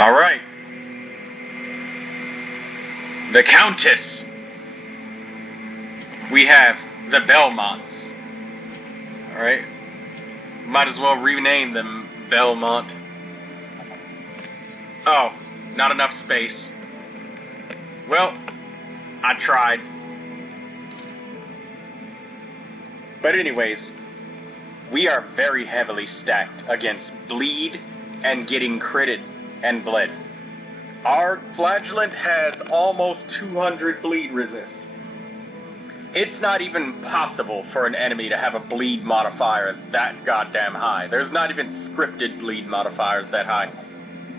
Alright. The Countess. We have the Belmonts. Alright. Might as well rename them Belmont. Oh, not enough space. Well, I tried. But anyways, we are very heavily stacked against bleed and getting critted and bled. Our flagellant has almost 200 bleed resist. It's not even possible for an enemy to have a bleed modifier that goddamn high. There's not even scripted bleed modifiers that high.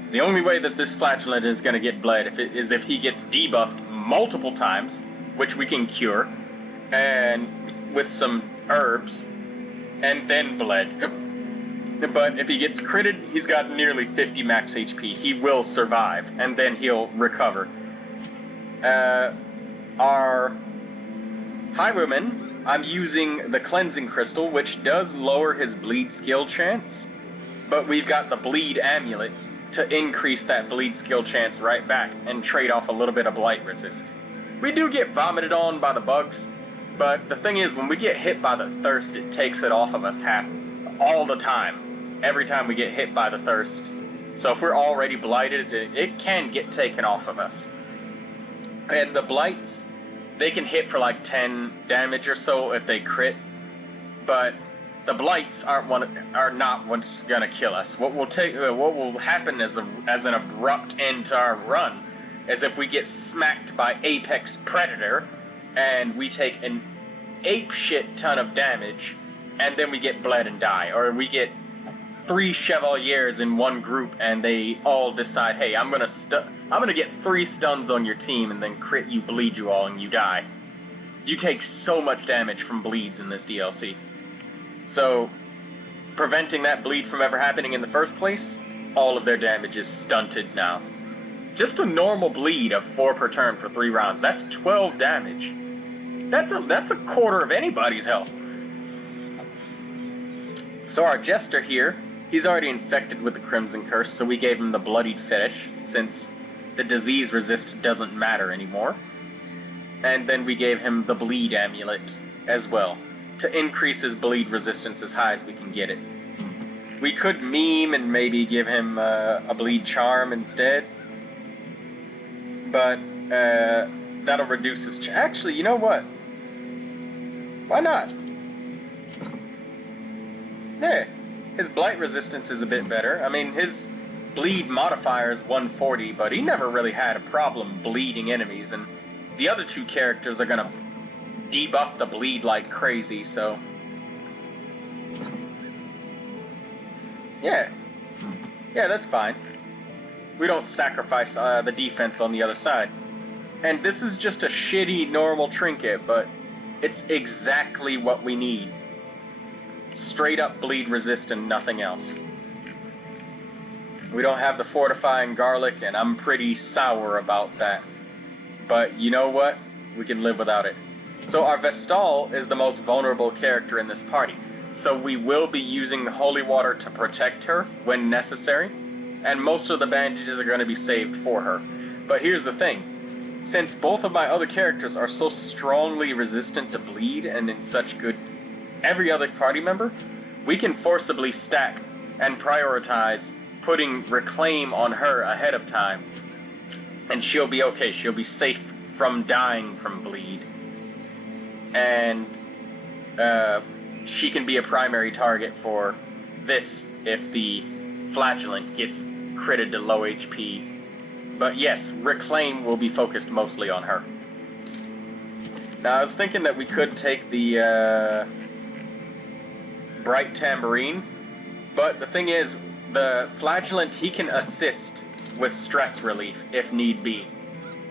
The only way that this flagellant is going to get bled is if he gets debuffed multiple times, which we can cure, and with some herbs, and then bled. But if he gets critted, he's got nearly 50 max HP. He will survive, and then he'll recover. Our Highwayman, I'm using the Cleansing Crystal, which does lower his bleed skill chance, but we've got the Bleed Amulet to increase that bleed skill chance right back and trade off a little bit of blight resist. We do get vomited on by the bugs, but the thing is, when we get hit by the thirst, it takes it off of us all the time. Every time we get hit by the thirst. So if we're already blighted, it can get taken off of us. And the blights, they can hit for like 10 damage or so if they crit, but the blights are not what's gonna kill us. What will happen as an abrupt end to our run is if we get smacked by Apex Predator and we take an ape shit ton of damage and then we get bled and die, or we get 3 Chevaliers in one group and they all decide, hey, I'm gonna get 3 stuns on your team and then crit you, bleed you all, and you die. You take so much damage from bleeds in this DLC. So, preventing that bleed from ever happening in the first place, all of their damage is stunted now. Just a normal bleed of 4 per turn for 3 rounds, that's 12 damage. That's a quarter of anybody's health. So our Jester here, he's already infected with the Crimson Curse, so we gave him the Bloodied Fetish, since the disease resist doesn't matter anymore. And then we gave him the Bleed Amulet as well, to increase his bleed resistance as high as we can get it. We could meme and maybe give him a Bleed Charm instead, but that'll reduce his... Actually, you know what? Why not? Yeah, his blight resistance is a bit better. I mean, his bleed modifier is 140, but he never really had a problem bleeding enemies, and the other 2 characters are gonna debuff the bleed like crazy, so... Yeah, that's fine. We don't sacrifice the defense on the other side. And this is just a shitty normal trinket, but it's exactly what we need. Straight up bleed resist and nothing else. We don't have the fortifying garlic, and I'm pretty sour about that. But you know what? We can live without it. So our Vestal is the most vulnerable character in this party. So we will be using the holy water to protect her when necessary. And most of the bandages are going to be saved for her. But here's the thing. Since both of my other characters are so strongly resistant to bleed and in such good... every other party member, we can forcibly stack and prioritize putting Reclaim on her ahead of time. And she'll be okay. She'll be safe from dying from bleed. And she can be a primary target for this if the flagellant gets critted to low HP. But yes, Reclaim will be focused mostly on her. Now, I was thinking that we could take the Bright Tambourine, but the thing is, the flagellant, he can assist with stress relief if need be.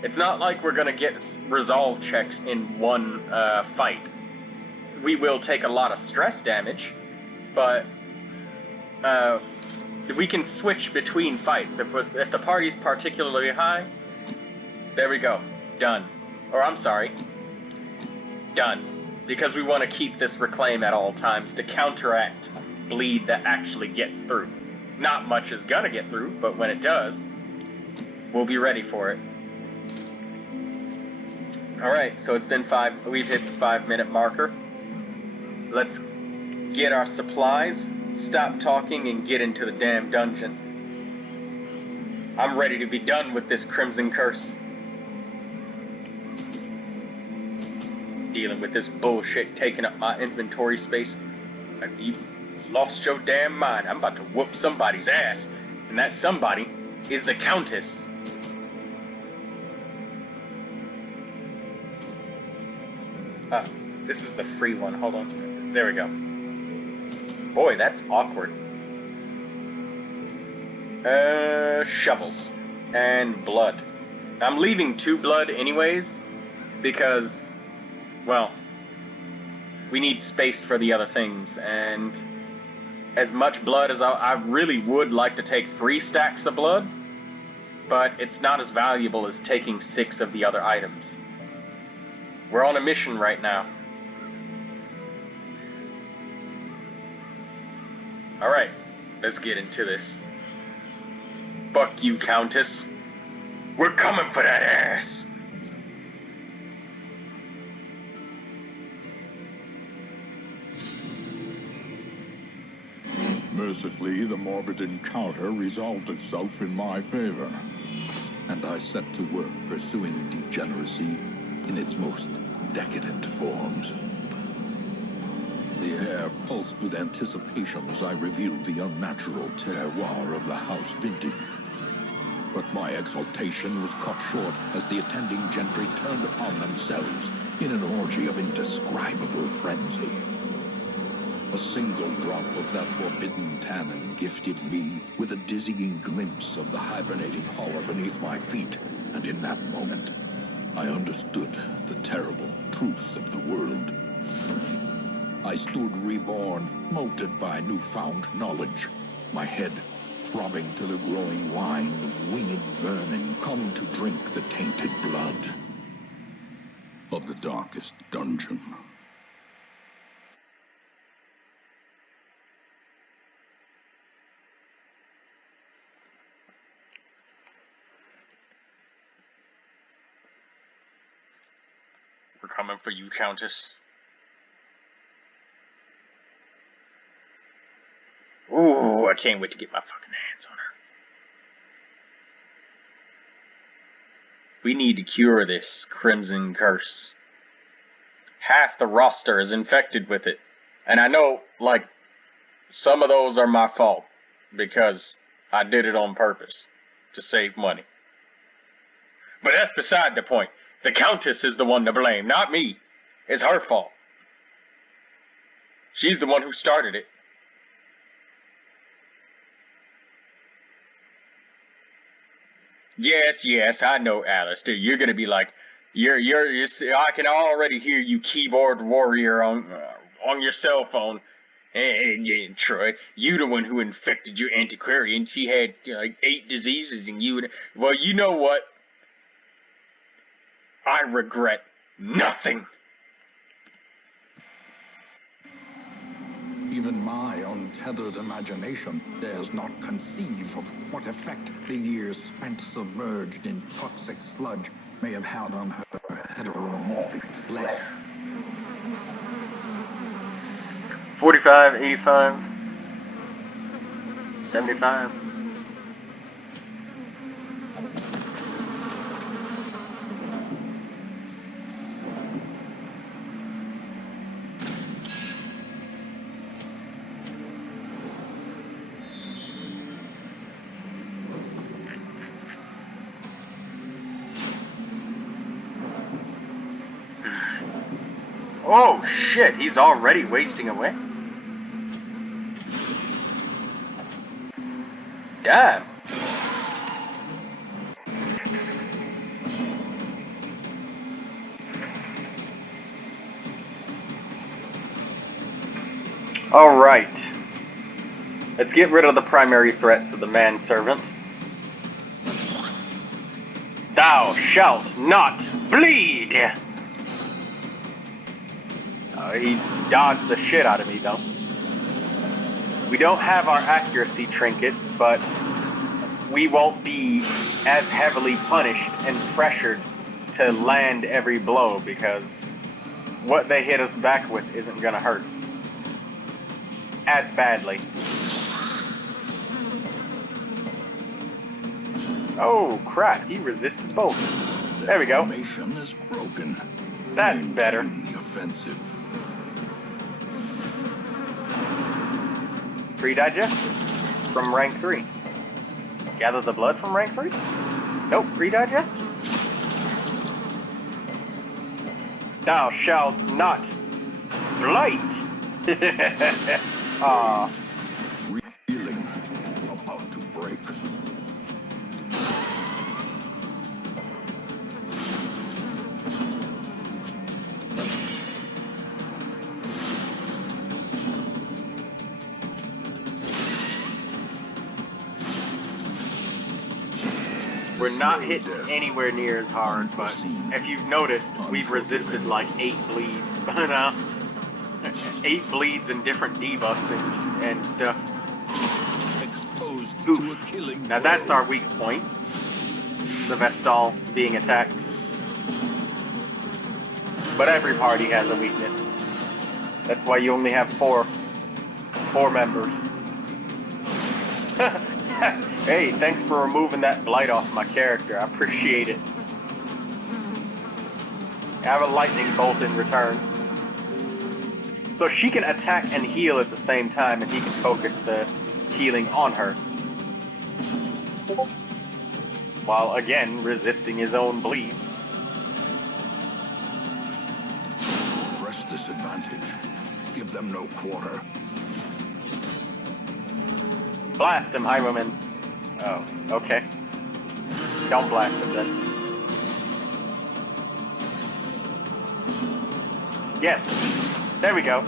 It's not like we're going to get resolve checks in one fight. We will take a lot of stress damage, but we can switch between fights. If the party's particularly high, there we go. Done. Or I'm sorry. Done. Because we want to keep this Reclaim at all times to counteract bleed that actually gets through. Not much is gonna get through, but when it does, we'll be ready for it. Alright, so it's been we've hit the 5-minute marker. Let's get our supplies, stop talking, and get into the damn dungeon. I'm ready to be done with this Crimson Curse. Dealing with this bullshit taking up my inventory space. You lost your damn mind. I'm about to whoop somebody's ass. And that somebody is the Countess. This is the free one. Hold on. There we go. Boy, that's awkward. Shovels. And blood. I'm leaving 2 blood anyways, because, well, we need space for the other things, and as much blood as I really would like to take 3 stacks of blood, but it's not as valuable as taking 6 of the other items. We're on a mission right now. Alright, let's get into this. Fuck you, Countess. We're coming for that ass! Mercifully, the morbid encounter resolved itself in my favor, and I set to work pursuing degeneracy in its most decadent forms. The air pulsed with anticipation as I revealed the unnatural terroir of the house vintage. But my exultation was cut short as the attending gentry turned upon themselves in an orgy of indescribable frenzy. A single drop of that forbidden tannin gifted me with a dizzying glimpse of the hibernating horror beneath my feet, and in that moment, I understood the terrible truth of the world. I stood reborn, molded by newfound knowledge, my head throbbing to the growing wine of winged vermin come to drink the tainted blood of the darkest dungeon. We're coming for you, Countess. Ooh, I can't wait to get my fucking hands on her. We need to cure this Crimson Curse. Half the roster is infected with it. And I know, like, some of those are my fault, because I did it on purpose, to save money. But that's beside the point. The Countess is the one to blame, not me. It's her fault. She's the one who started it. Yes, I know, Alistair. You're gonna be like, I can already hear you, keyboard warrior on your cell phone. And Troy, you the one who infected your antiquarian. She had like 8 diseases, and well, you know what? I regret nothing. Even my untethered imagination dares not conceive of what effect the years spent submerged in toxic sludge may have had on her heteromorphic flesh. 45, 85, 75. Oh shit, he's already wasting away. Damn. Alright. Let's get rid of the primary threats of the manservant. Thou shalt not bleed! He dodged the shit out of me, though. We don't have our accuracy trinkets, but we won't be as heavily punished and pressured to land every blow, because what they hit us back with isn't gonna hurt as badly. Oh crap, he resisted both. There we go. Formation is broken. That's better. Maintain the offensive. Pre-digested from rank 3. Gather the blood from rank 3? Nope, pre-digest. Thou shalt not blight. Ah. Reeling, about to break. We're not hitting anywhere near as hard, but if you've noticed, we've resisted like 8 bleeds. But 8 bleeds and different debuffs and stuff. Exposed to a Oof. killing Now that's our weak point. The Vestal being attacked. But every party has a weakness. That's why you only have 4 members. Hey, thanks for removing that blight off my character. I appreciate it. I have a lightning bolt in return. So she can attack and heal at the same time, and he can focus the healing on her. While again, resisting his own bleeds. Press this advantage. Give them no quarter. Blast him, Highwayman. Oh, okay. Don't blast him then. Yes. There we go.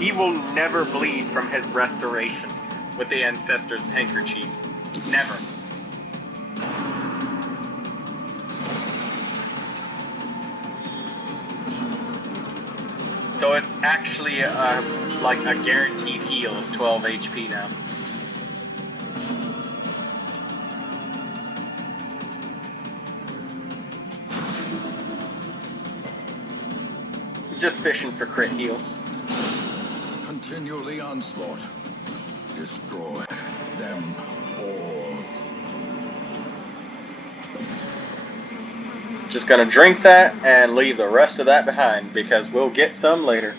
He will never bleed from his restoration with the Ancestor's Handkerchief. Never. So it's actually like a guaranteed heal of 12 HP now. Just fishing for crit heals. Continue the onslaught. Destroy them all. Just gonna drink that and leave the rest of that behind, because we'll get some later.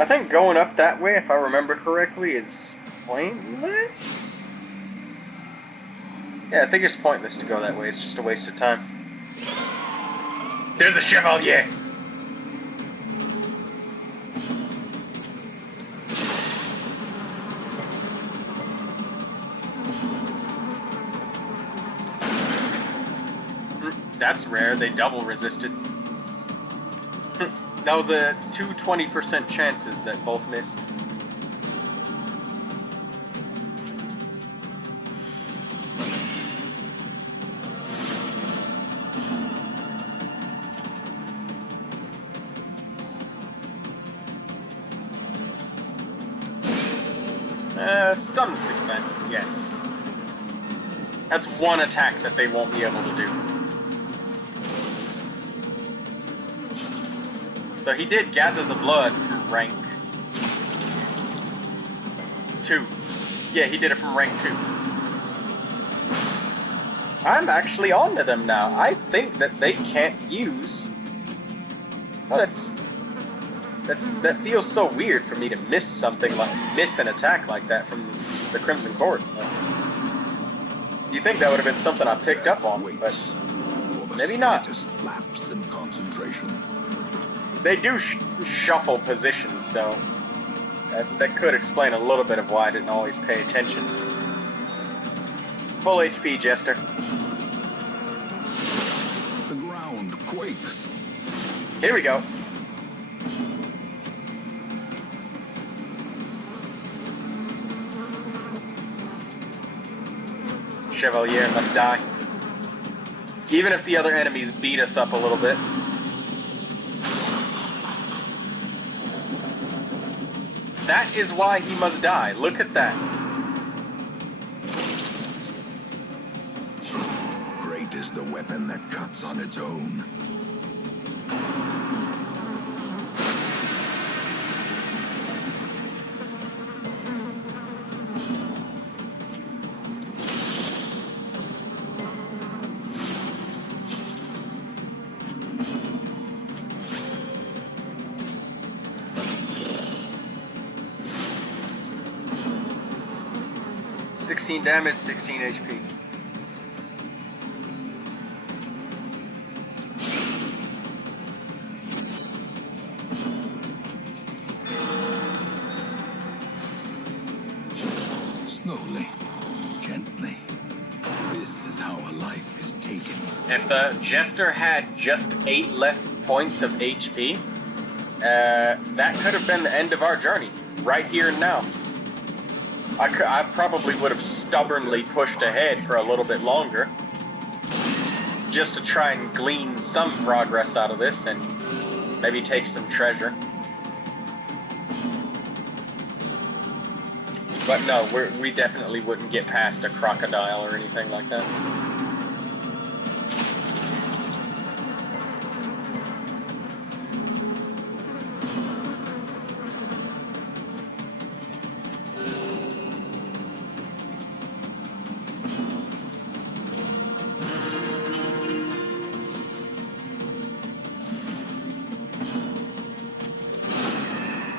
I think going up that way, if I remember correctly, is pointless? Yeah, I think it's pointless to go that way. It's just a waste of time. There's a Chevalier! That's rare. They double resisted. That was a 220% chances that both missed. Stun segment, yes. That's one attack that they won't be able to do. So he did gather the blood from rank 2. Yeah, he did it from rank 2. I'm actually on to them now. I think that they can't use... Well, that feels so weird for me to miss something like... miss an attack like that from the Crimson Court. You'd think that would have been something I picked up on, but maybe not. Lapse in concentration. They do shuffle positions, so That could explain a little bit of why I didn't always pay attention. Full HP, Jester. The ground quakes. Here we go. Chevalier must die. Even if the other enemies beat us up a little bit. That is why he must die. Look at that. Great is the weapon that cuts on its own. Damage, 16 HP. Slowly, gently. This is how a life is taken. If the Jester had just 8 less points of HP, that could have been the end of our journey, right here and now. I probably would have stubbornly pushed ahead for a little bit longer, just to try and glean some progress out of this and maybe take some treasure. But no, we definitely wouldn't get past a crocodile or anything like that.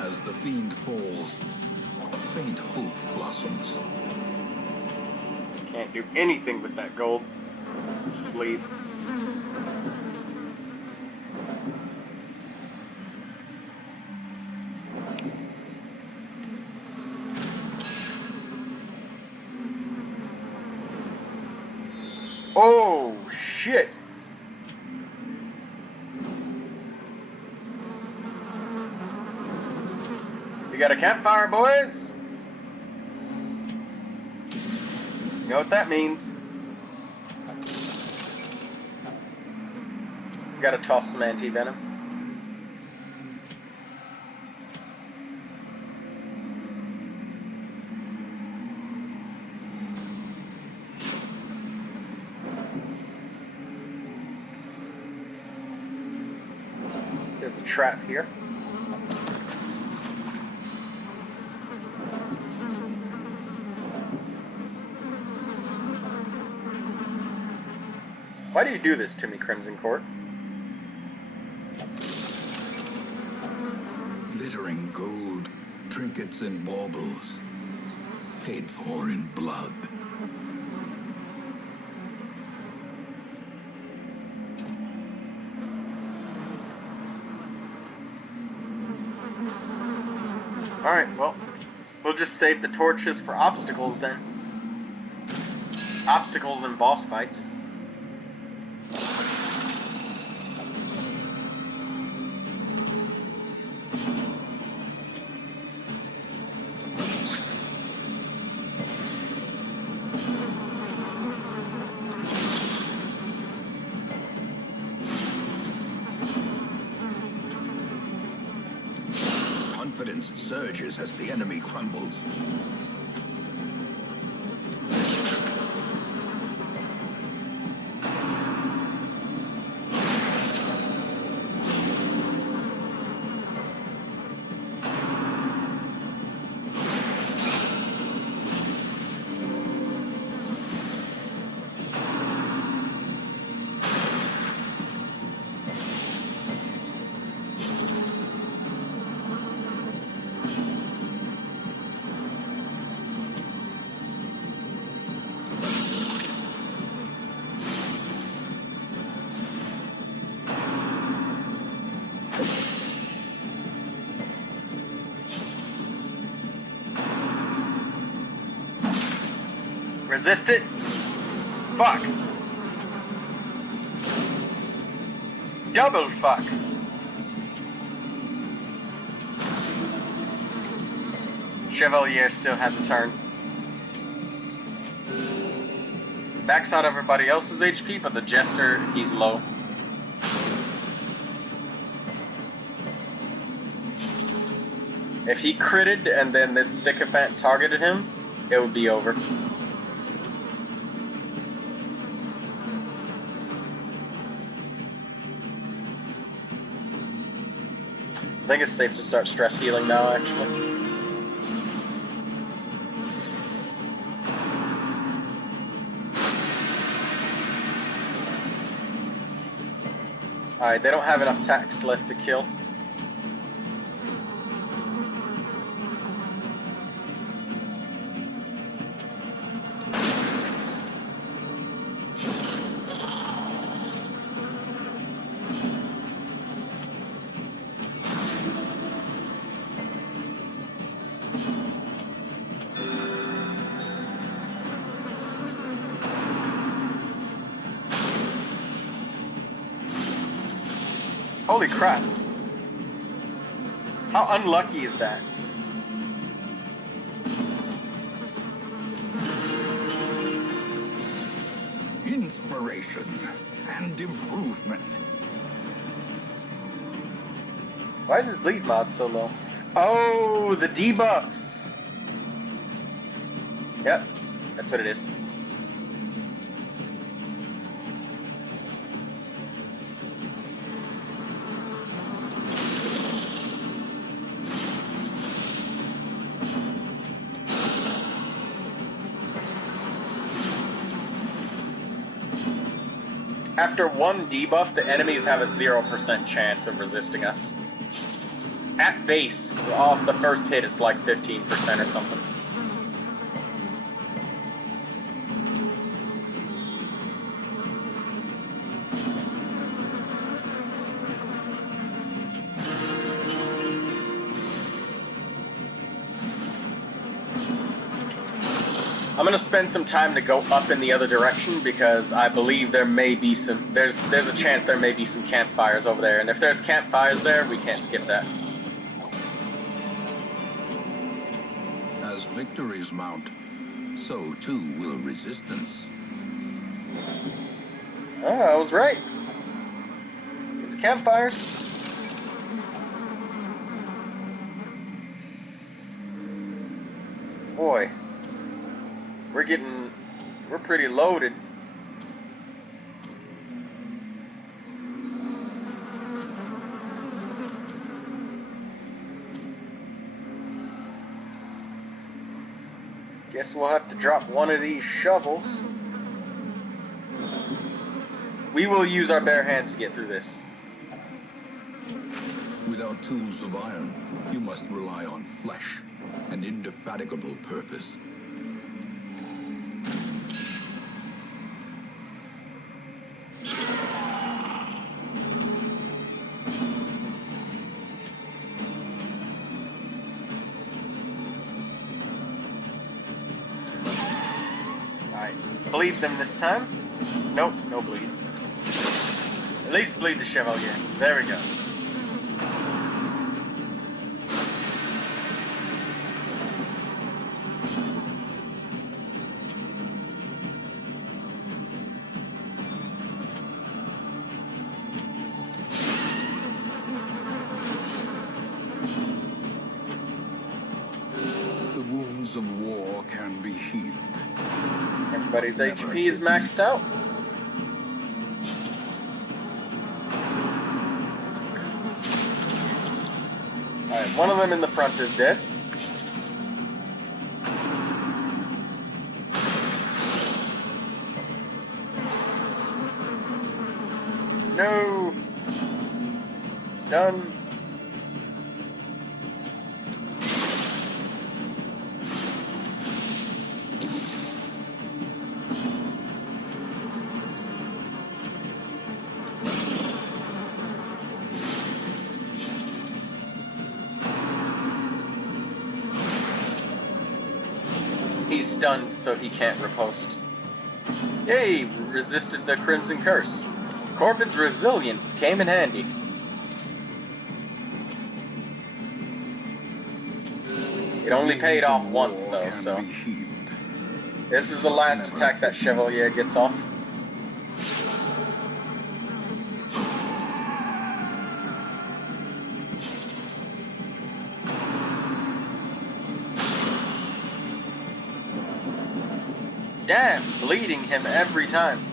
As the fiend falls, faint hope blossoms. Can't do anything with that gold. Just leave. Oh, shit! We got a campfire, boys! You know what that means. Gotta toss some anti-venom. There's a trap here. Why do you do this to me, Crimson Court? Glittering gold, trinkets and baubles, paid for in blood. Alright, well, we'll just save the torches for obstacles then. Obstacles and boss fights. Confidence surges as the enemy crumbles. Resist it. Fuck. Double fuck. Chevalier still has a turn. Max out everybody else's HP, but the Jester, he's low. If he critted and then this sycophant targeted him, it would be over. I think it's safe to start stress healing now, actually. Alright, they don't have enough tax left to kill. Holy crap. How unlucky is that? Inspiration and improvement. Why is his bleed mod so low? Oh, the debuffs. Yep, that's what it is. After one debuff, the enemies have a 0% chance of resisting us. At base, off the first hit, it's like 15% or something. I'm gonna spend some time to go up in the other direction because I believe there may be some. There's a chance there may be some campfires over there, and if there's campfires there, we can't skip that. As victories mount, so too will resistance. Oh, I was right. It's campfires. Boy. We're pretty loaded. Guess we'll have to drop one of these shovels. We will use our bare hands to get through this. Without tools of iron, you must rely on flesh and indefatigable purpose. Bleed them this time. Nope, no bleed. At least bleed the Chevalier. There we go. The wounds of war can be healed. Everybody's HP is maxed out. Alright, one of them in the front is dead. No! It's done. He's stunned, so he can't riposte. Yay! Resisted the Crimson Curse. Corvin's resilience came in handy. It only paid off once, though, so... This is the last attack that Chevalier gets off. Damn, bleeding him every time.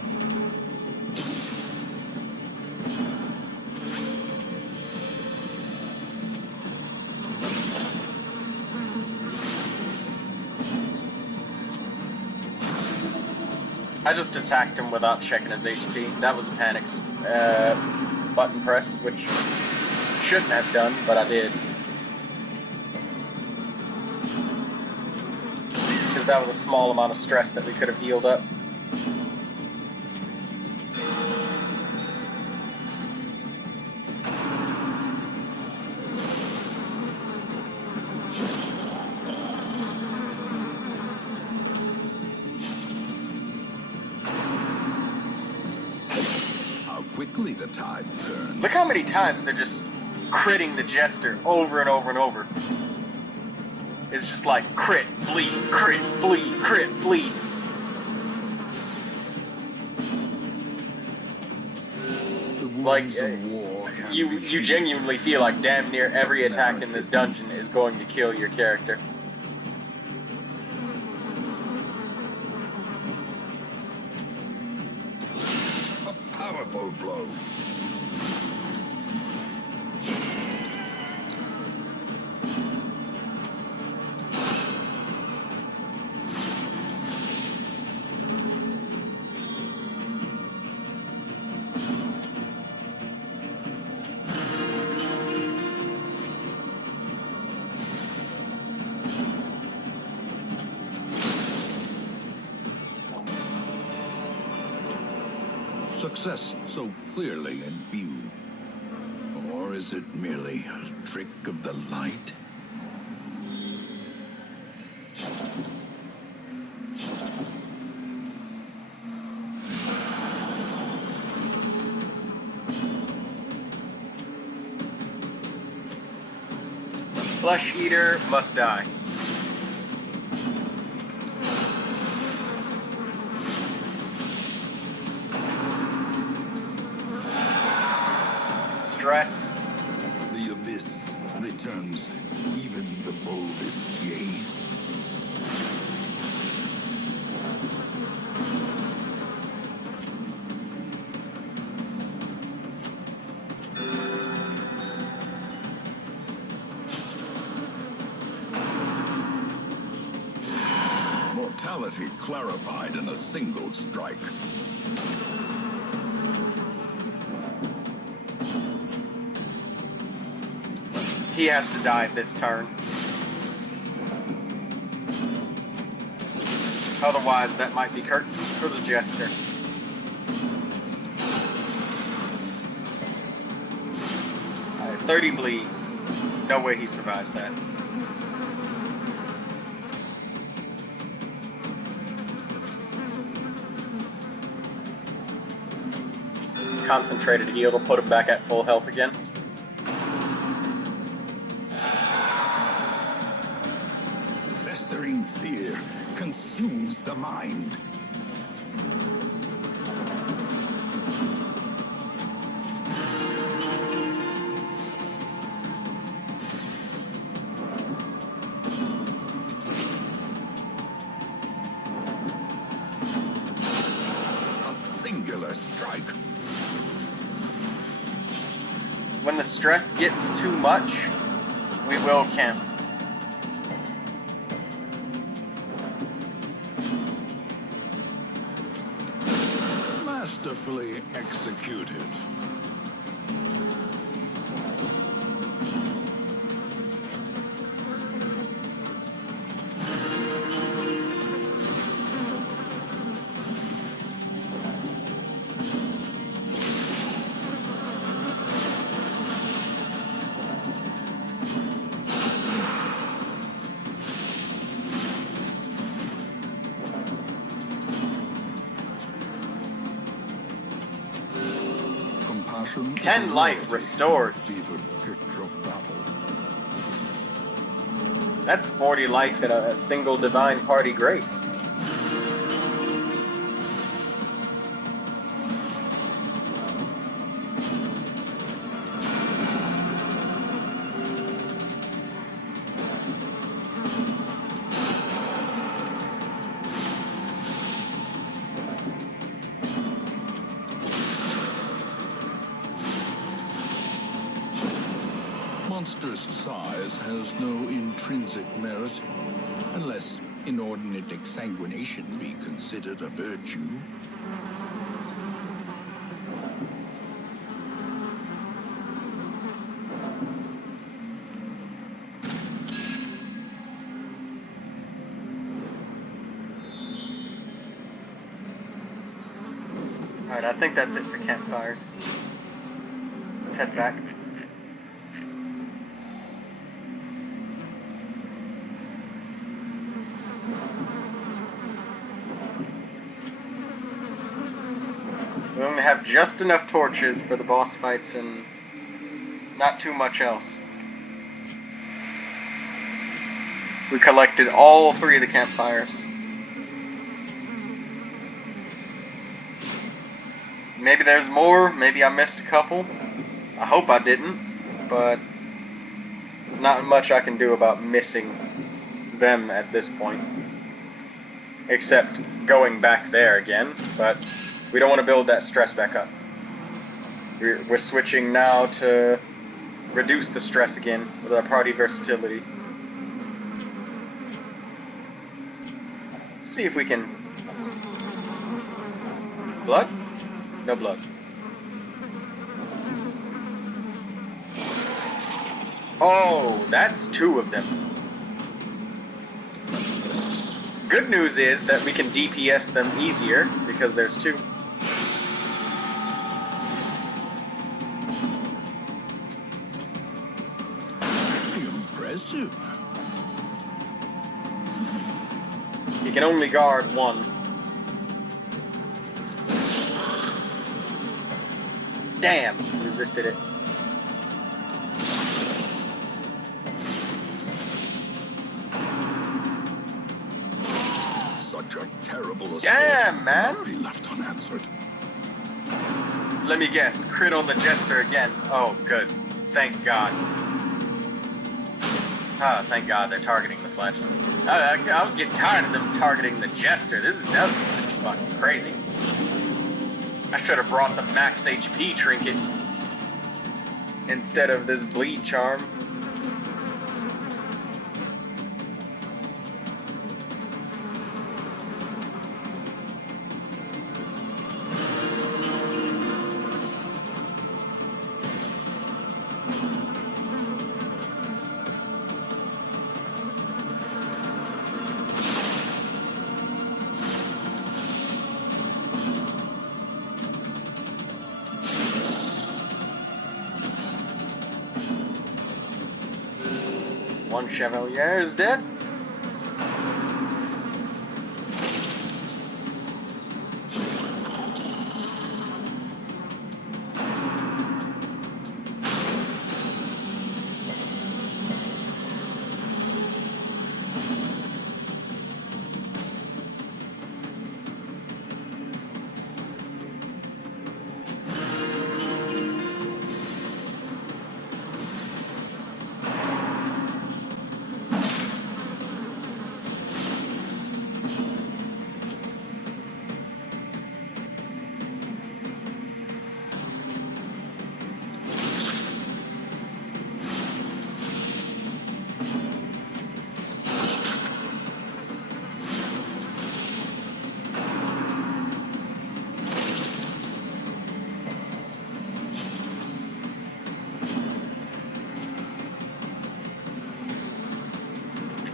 I just attacked him without checking his HP. That was a panic button press, which shouldn't have done, but I did. Because that was a small amount of stress that we could have healed up. Quickly the tide turns. Look how many times they're just critting the Jester over and over and over. It's just like crit, bleed, crit, bleed, crit, bleed. Like, you genuinely feel like damn near every attack in this dungeon is going to kill your character. Powerful blow. Success so clearly in view. Or is it merely a trick of the light? Flesh Eater must die. Stress. The abyss returns even the boldest gaze. Mortality clarified in a single strike. He has to die this turn. Otherwise, that might be curtains for the Jester. Alright, 30 bleed. No way he survives that. Concentrated heal to put him back at full health again. Festering fear consumes the mind. A singular strike. When the stress gets too much, we will camp. Masterfully executed. passion is 10 a life rarity, restored. a fevered pitch of battle. That's 40 life in a single divine party grace. Monstrous size has no intrinsic merit, unless inordinate exsanguination be considered a virtue. Alright, I think that's it for campfires. Let's head back. We only have just enough torches for the boss fights and not too much else. We collected all 3 of the campfires. Maybe there's more, maybe I missed a couple. I hope I didn't, but there's not much I can do about missing them at this point. Except going back there again, but we don't want to build that stress back up. We're switching now to reduce the stress again with our party versatility. Let's see if we can... Blood? No blood. Oh, that's 2 of them. Good news is that we can DPS them easier because there's 2. Impressive. He can only guard 1. Damn, resisted it. Such a terrible assault Damn, man. cannot be left unanswered. Let me guess, crit on the Jester again. Oh, good. Thank God. Ah, thank God they're targeting the flesh. I was getting tired of them targeting the Jester. This is fucking crazy. I should have brought the max HP trinket instead of this bleed charm. One Chevalier is dead.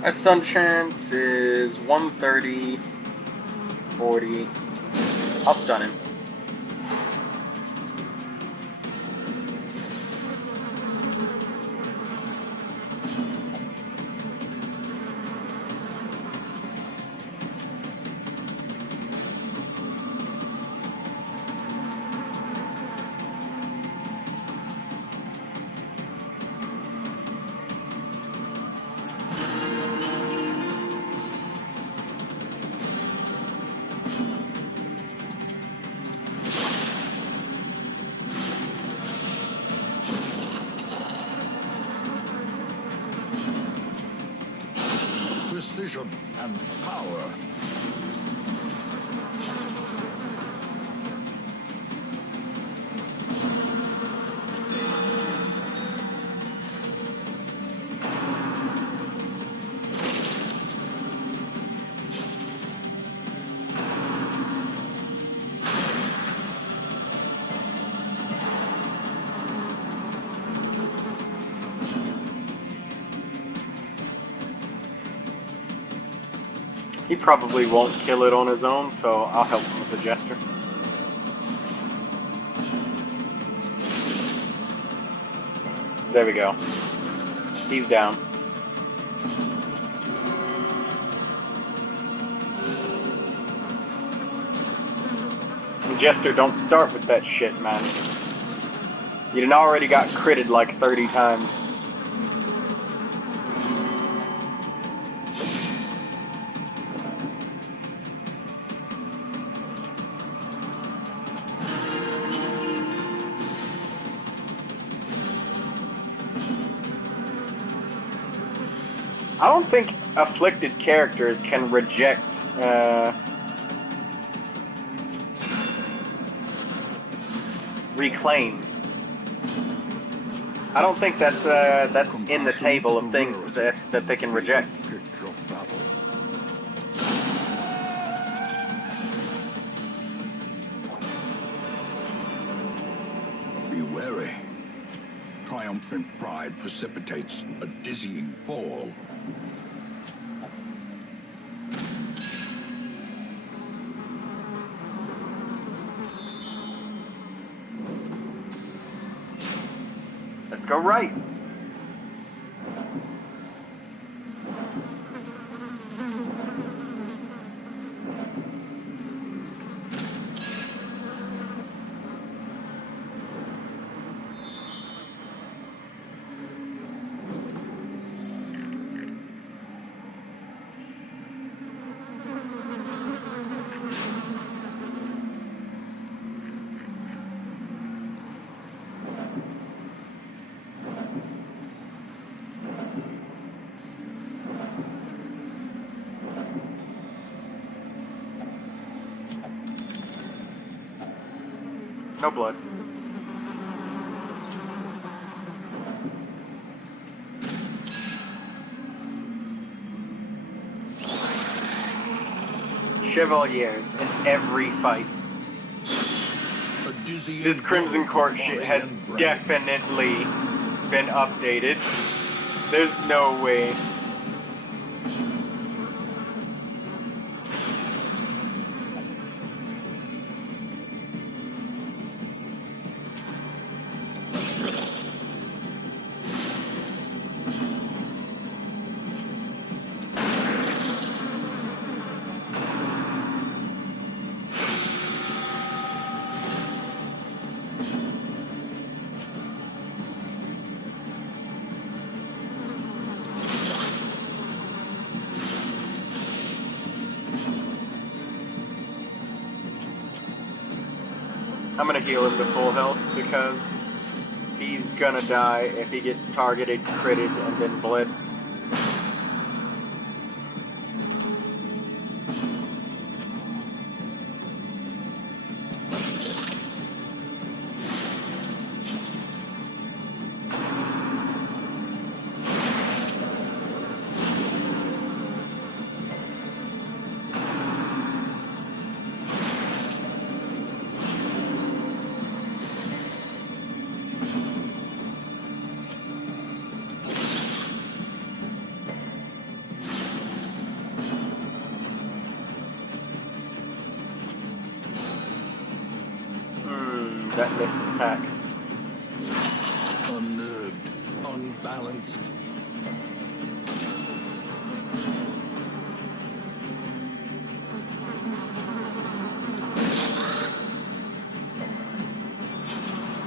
My stun chance is 130, 40. I'll stun him. precision and power. He probably won't kill it on his own, so I'll help him with the Jester. There we go. He's down. Jester, don't start with that shit, man. You done already got critted like 30 times. I don't think afflicted characters can reject reclaim. I don't think that's in the table of things that they can reject. Be wary. Triumphant pride precipitates a dizzying fall. Let's go right. No blood. Chevaliers in every fight. This Crimson Court shit has definitely been updated. There's no way. I'm gonna heal him to full health because he's gonna die if he gets targeted, critted, and then bled. That missed attack. Unnerved, unbalanced.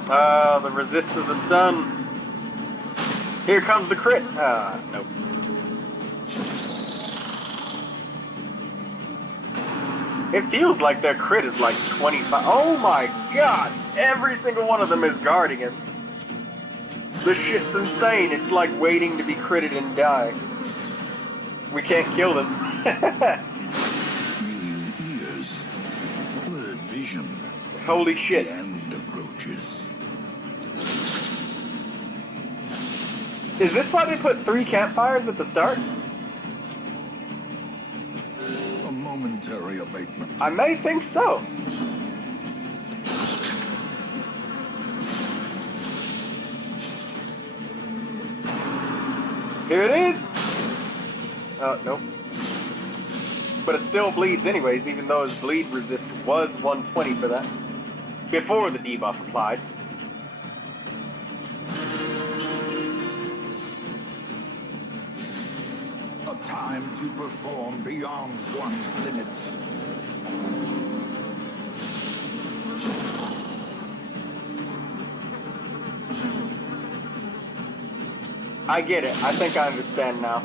The resist of the stun. Here comes the crit. Nope. It feels like their crit is like 25. Oh my god! Every single one of them is guarding him. This shit's insane. It's like waiting to be critted and die. We can't kill them. Ringing ears, blurred vision. Holy The shit. end approaches. Is this why they put 3 campfires at the start? A momentary abatement. I may think so. Here it is! Oh, nope. But it still bleeds anyways, even though his bleed resist was 120 for that. Before the debuff applied. A time to perform beyond one's limits. I get it. I think I understand now.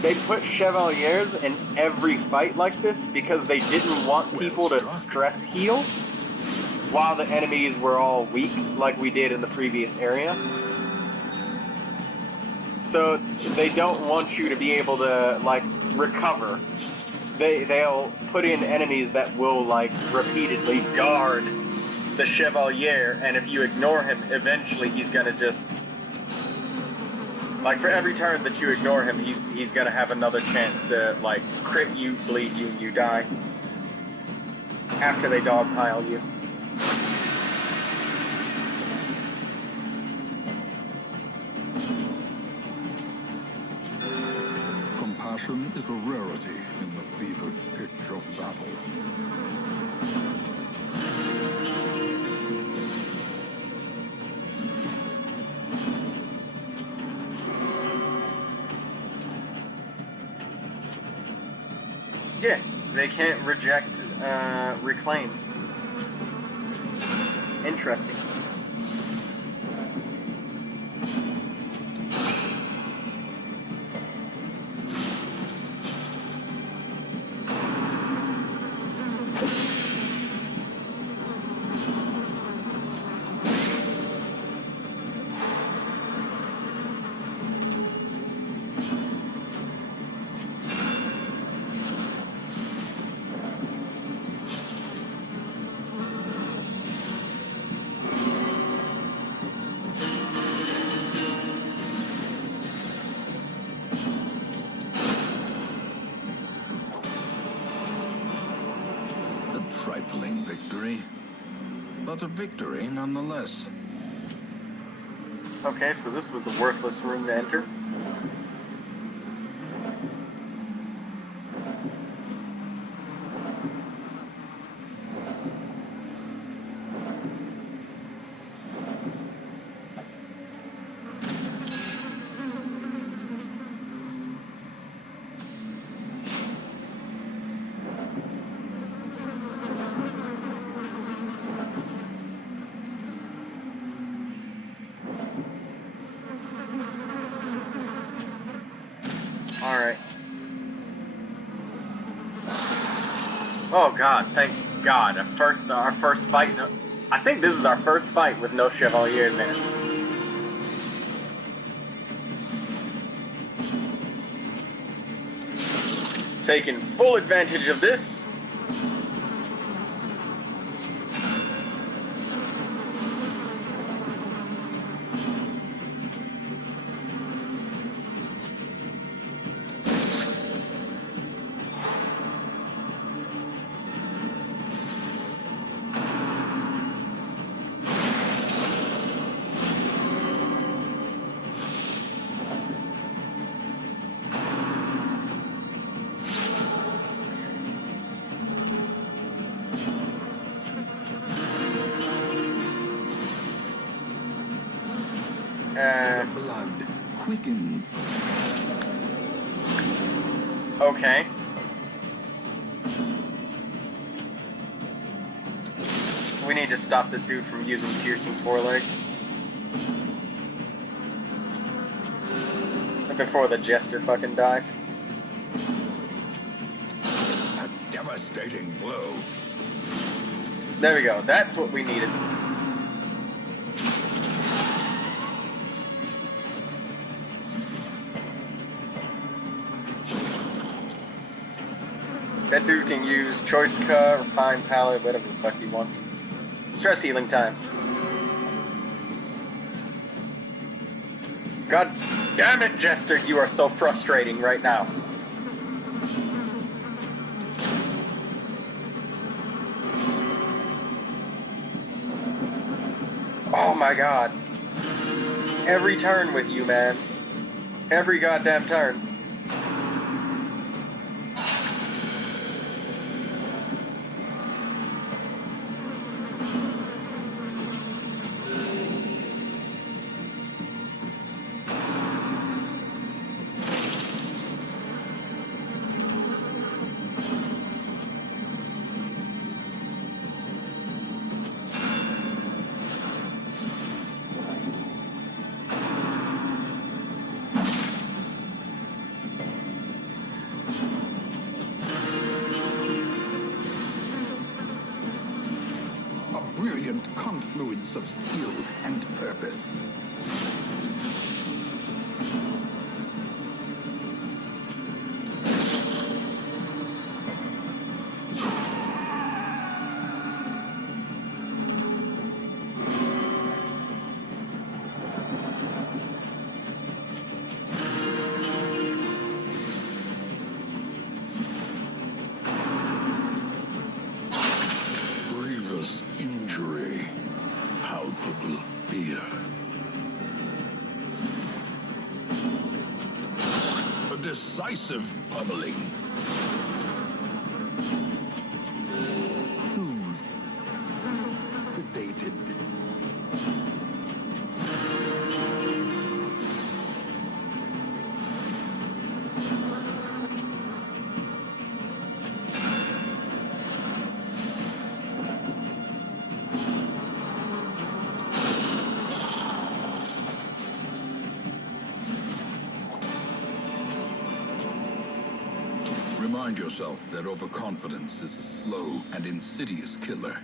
They put Chevaliers in every fight like this because they didn't want people to stress heal while the enemies were all weak, like we did in the previous area. So they don't want you to be able to, like, recover. They'll put in enemies that will, like, repeatedly guard the Chevalier, and if you ignore him, eventually he's gonna just... Like, for every turn that you ignore him, he's gonna have another chance to, like, crit you, bleed you, and you die. After they dogpile you. Compassion is a rarity in the fevered pitch of battle. Yeah, they can't reject, reclaim. Interesting. Trifling victory, but a victory nonetheless. Okay, so this was a worthless room to enter. Alright. Oh god, thank god. Our first fight. I think this is our first fight with no Chevaliers in it. Taking full advantage of this. The blood quickens. Okay. We need to stop this dude from using piercing foreleg. Before the jester fucking dies. A devastating blow. There we go. That's what we needed. That dude can use choice cut, refined palette, whatever the fuck he wants. Stress healing time. God damn it, Jester, you are so frustrating right now. Oh my god. Every turn with you, man. Every goddamn turn. Brilliant confluence of skill and purpose. Injury, palpable fear. A decisive pummeling. Soothed, sedated. Remind yourself that overconfidence is a slow and insidious killer.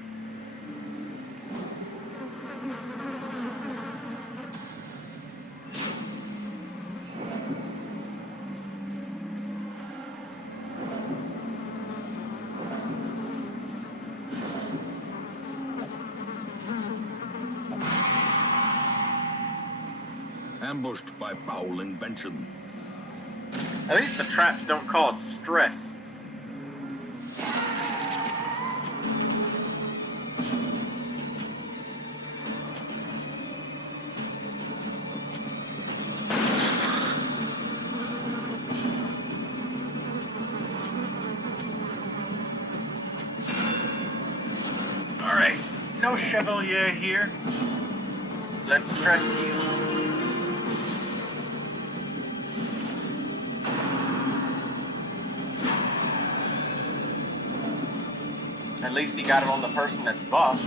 Ambushed by foul invention. At least the traps don't cause stress. Alright, no Chevalier here. Let's stress heal. At least he got it on the person that's buffed.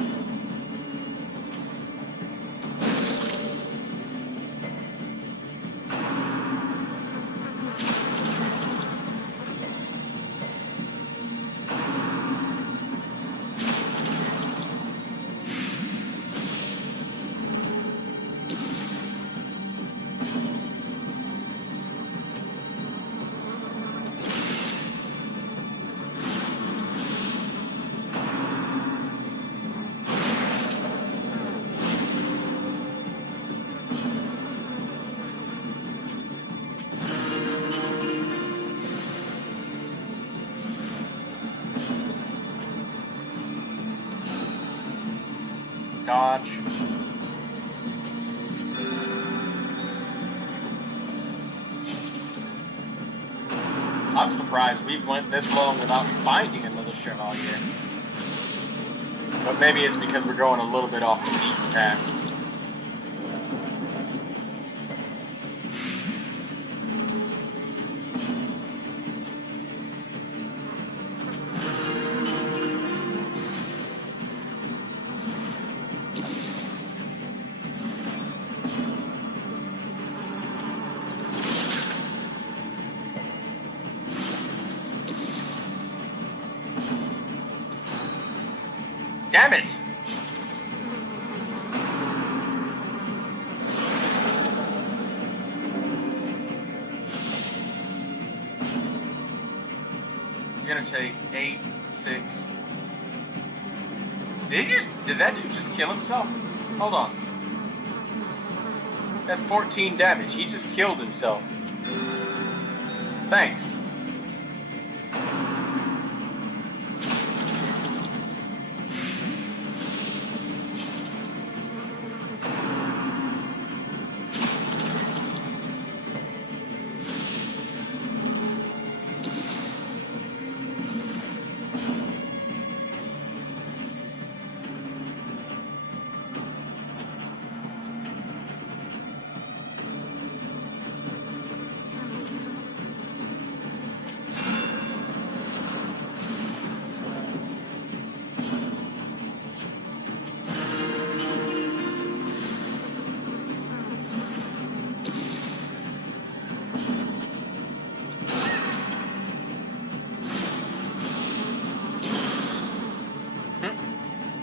Dodge. I'm surprised we've went this long without finding another Chevalier. But maybe it's because we're going a little bit off the beaten path. Damn it! You're gonna take 8, 6. Did that dude just kill himself? Hold on. That's 14 damage. He just killed himself. Thanks.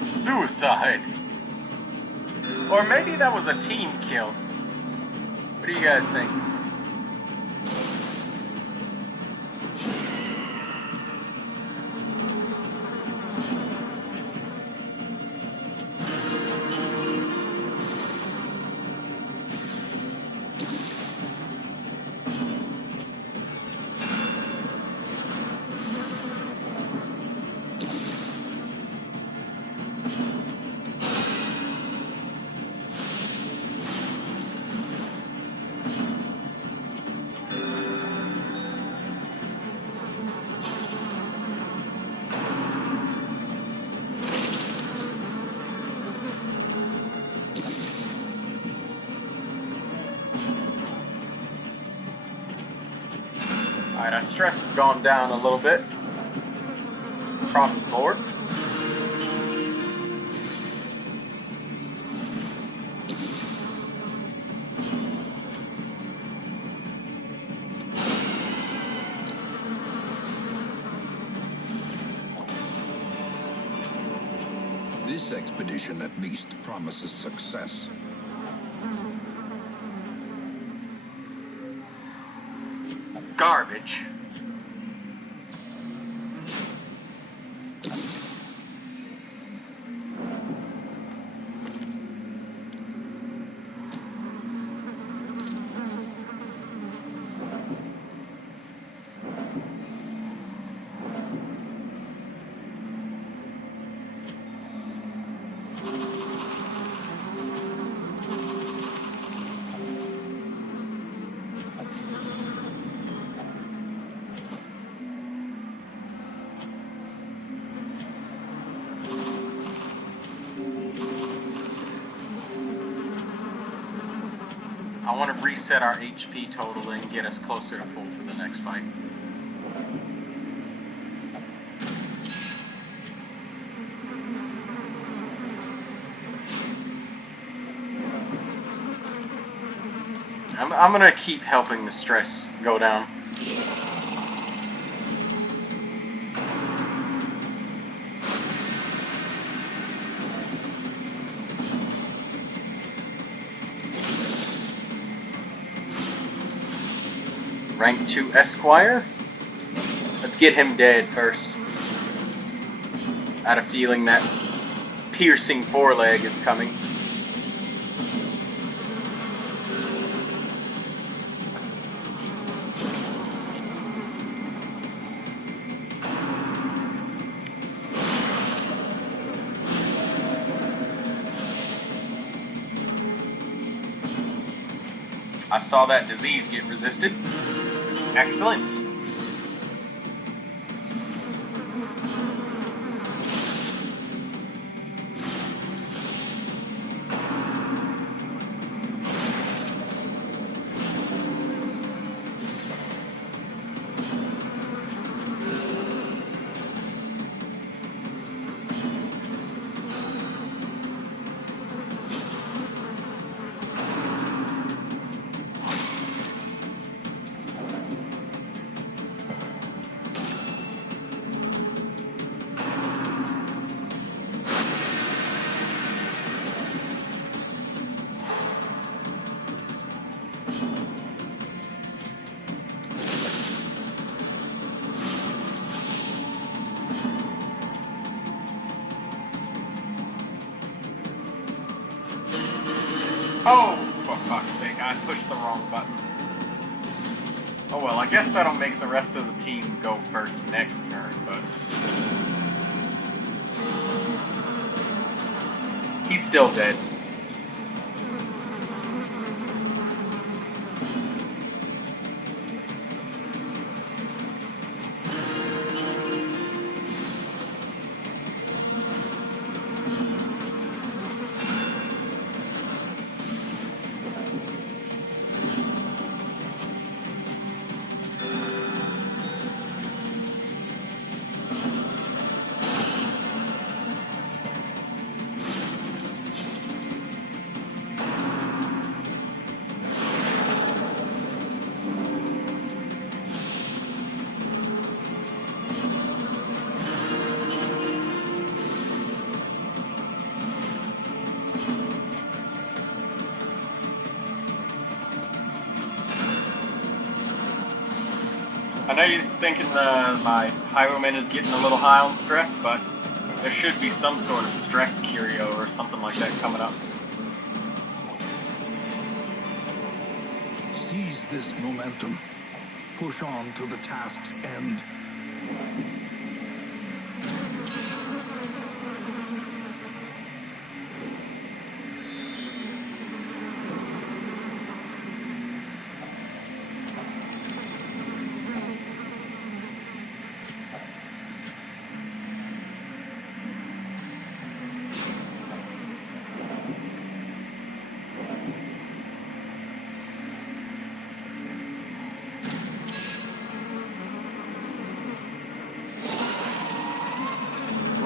Suicide. Or maybe that was a team kill. What do you guys think? Alright, our stress has gone down a little bit across the board. This expedition at least promises success. Garbage. I want to reset our HP total and get us closer to full for the next fight. I'm gonna keep helping the stress go down. Rank 2 Esquire. Let's get him dead first. I had a feeling that piercing foreleg is coming. I saw that disease get resisted. Excellent. Oh, for fuck's sake, I pushed the wrong button. Oh well, I guess that'll make the rest of the team go first next turn, but... He's still dead. I know you're thinking my Highwayman is getting a little high on stress, but there should be some sort of stress curio or something like that coming up. Seize this momentum. Push on to the task's end.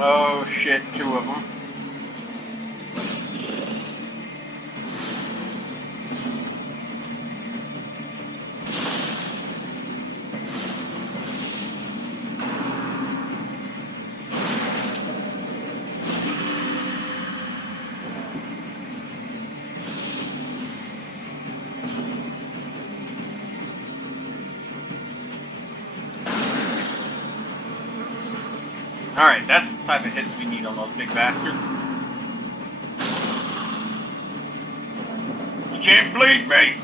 Oh shit, 2 of them. Alright, that's the type of hits we need on those big bastards. You can't bleed me!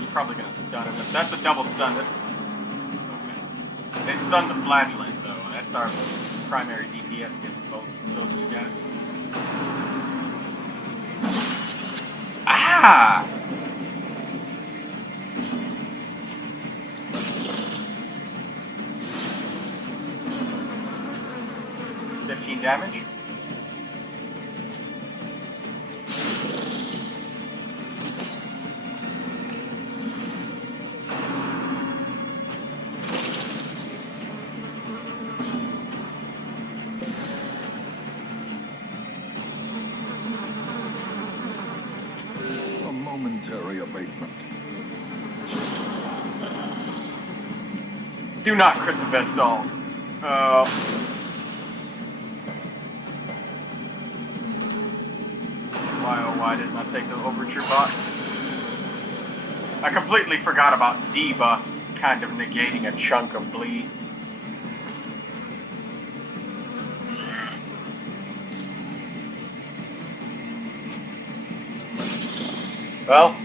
You're probably gonna stun him. That's a double stun. That's... Okay. They stun the flagellant, though. That's our primary DPS against both those 2 guys. Ah! 15 damage. Momentary abatement. Do not crit the Vestal. Why didn't I take the Overture box? I completely forgot about debuffs kind of negating a chunk of bleed. Well,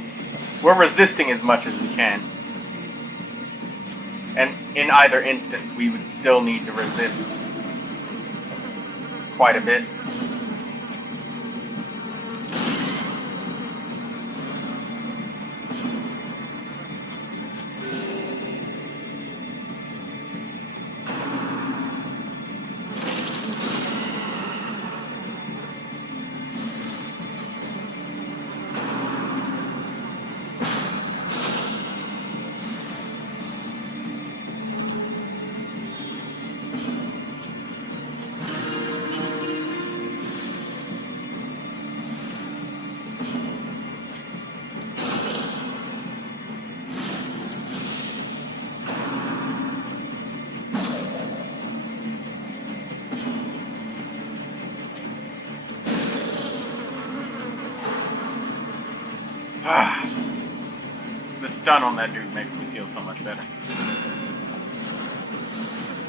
we're resisting as much as we can. And in either instance, we would still need to resist quite a bit. The stun on that dude makes me feel so much better.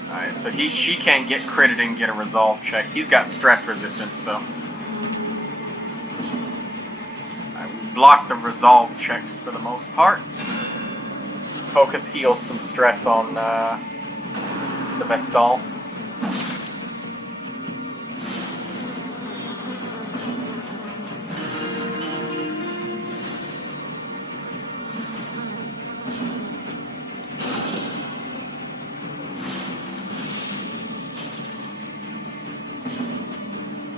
Alright, so she can't get critted and get a resolve check. He's got stress resistance, so... I block the resolve checks for the most part. Focus heals some stress on the Vestal.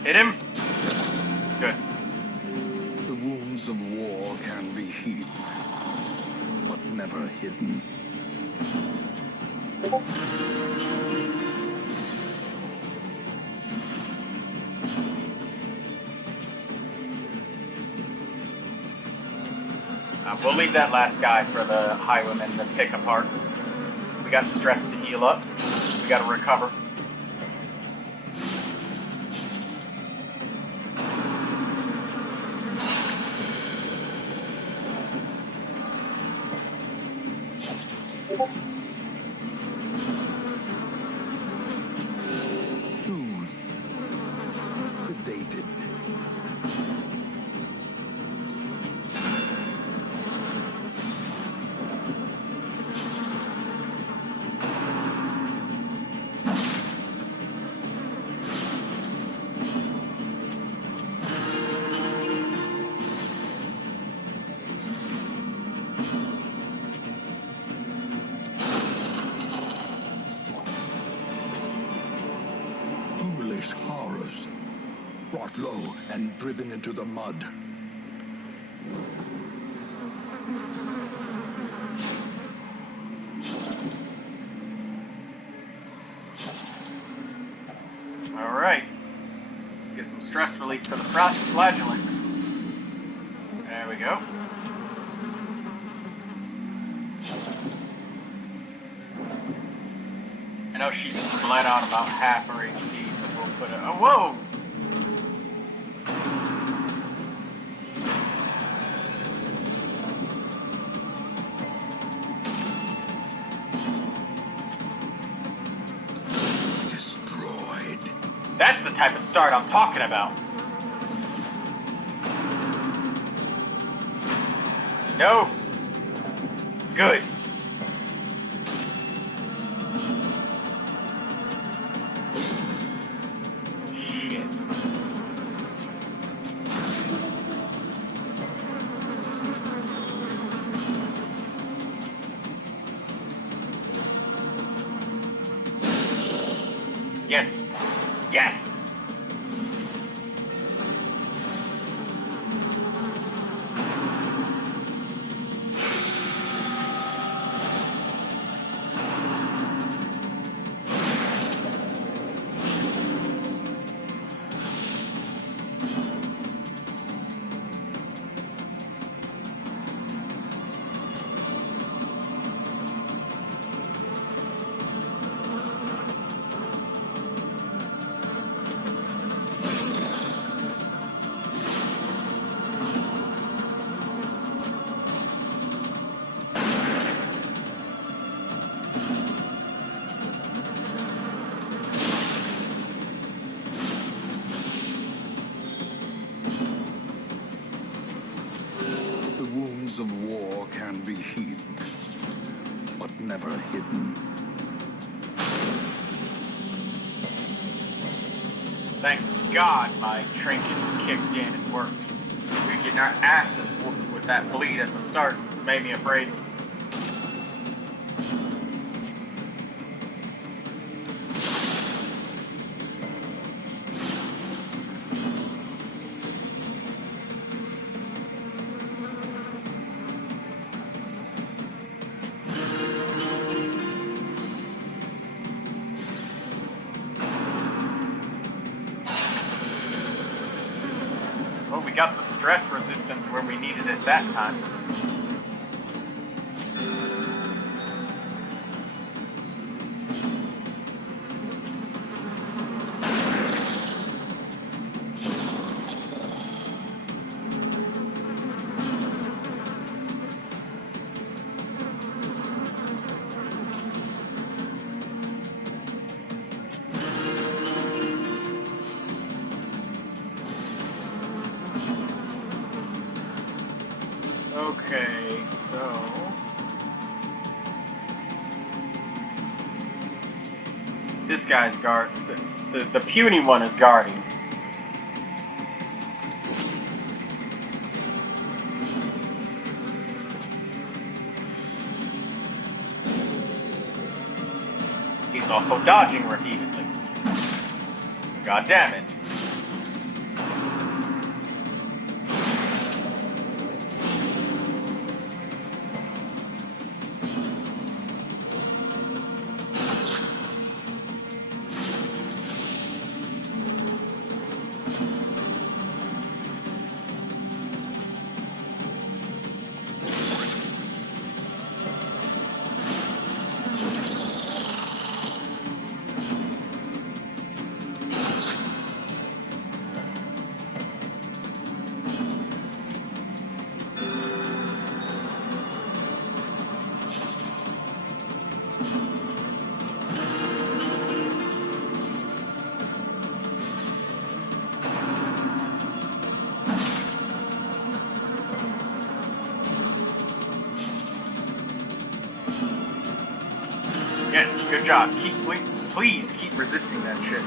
Hit him. Good. The wounds of war can be healed, but never hidden. We'll leave that last guy for the highwayman to pick apart. We got stress to heal up. We got to recover. Soothed, sedated. Foolish horrors, brought low and driven into the mud. Alright. Let's get some stress relief for the flagellant. There we go. I know she's bled out about half her HP, but we'll put it. Oh, whoa! Destroyed. That's the type of start I'm talking about. No. Good. Shit. Yes. Yes. The wounds of war can be healed, but never hidden. Thank God my trinkets kicked in and worked. We were getting our asses whooped with that bleed at the start. Made me afraid. Well, we got the stress resistance where we needed it that time. Okay, so... This guy's guard... The puny one is guarding. He's also dodging repeatedly. God damn it. Yes, good job. Please keep resisting that shit.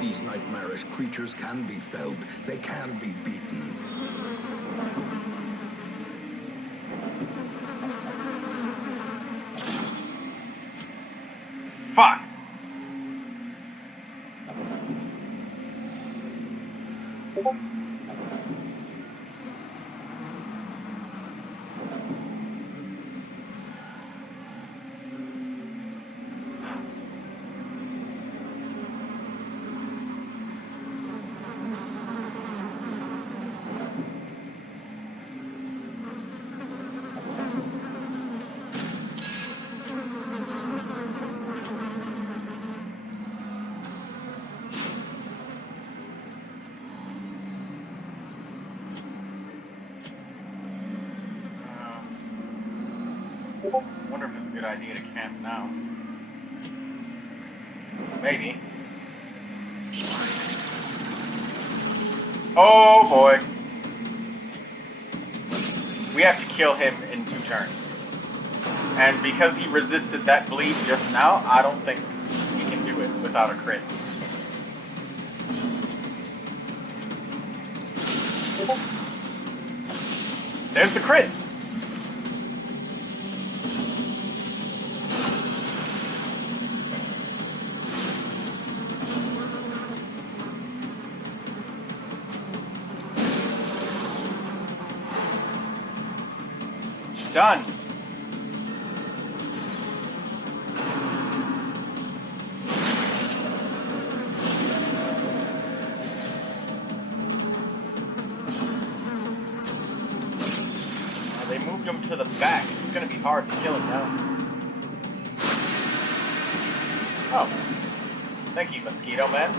These nightmarish creatures can be felled. They can be beaten. Fuck! Wonder if it's a good idea to camp now. Maybe. Oh boy. We have to kill him in 2 turns. And because he resisted that bleed just now, I don't think he can do it without a crit. There's the crit! Done. They moved him to the back. It's gonna be hard to kill him now. Oh. Thank you, Mosquito Man.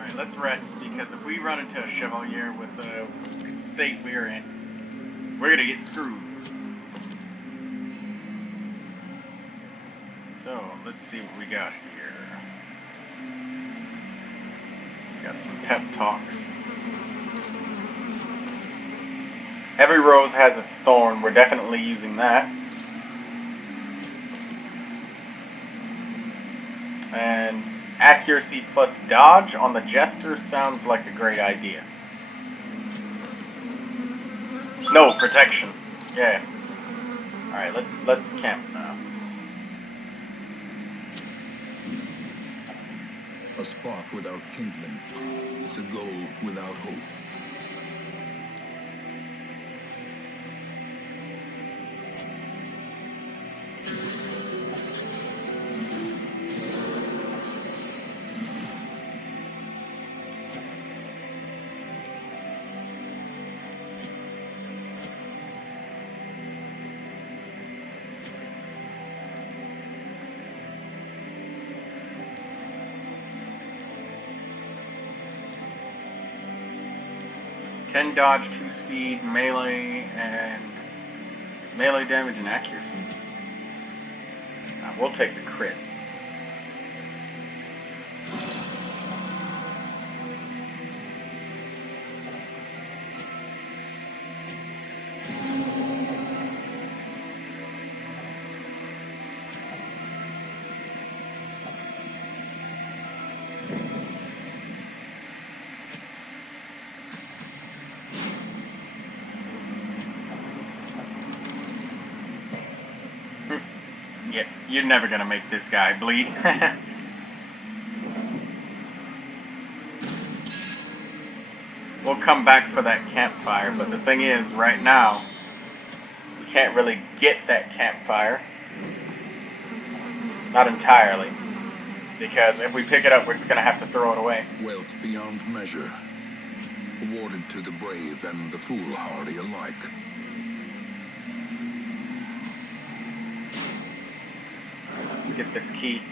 Alright, let's rest, because if we run into a Chevalier with the state we're in, we're gonna get screwed. So, let's see what we got here. Got some pep talks. Every rose has its thorn. We're definitely using that. And accuracy plus dodge on the Jester sounds like a great idea. No, protection. Yeah. Alright, let's camp now. A spark without kindling is a goal without hope. Ten dodge, 2 speed, melee, and melee damage and accuracy. We'll take the crit. Yeah, you're never gonna make this guy bleed. We'll come back for that campfire, but the thing is, right now, we can't really get that campfire. Not entirely. Because if we pick it up, we're just gonna have to throw it away. Wealth beyond measure, awarded to the brave and the foolhardy alike. Let's get this key.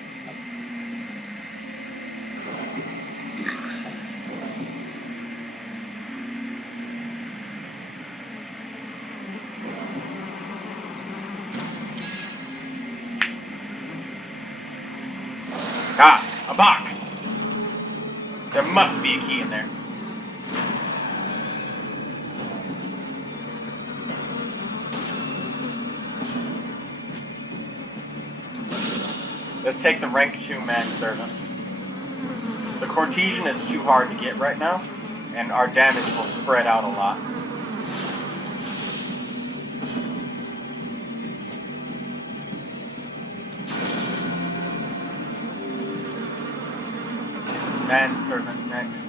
Ah, a box. There must be a key in there. Let's take the rank 2 manservant. The Cortesian is too hard to get right now, and our damage will spread out a lot. Manservant next.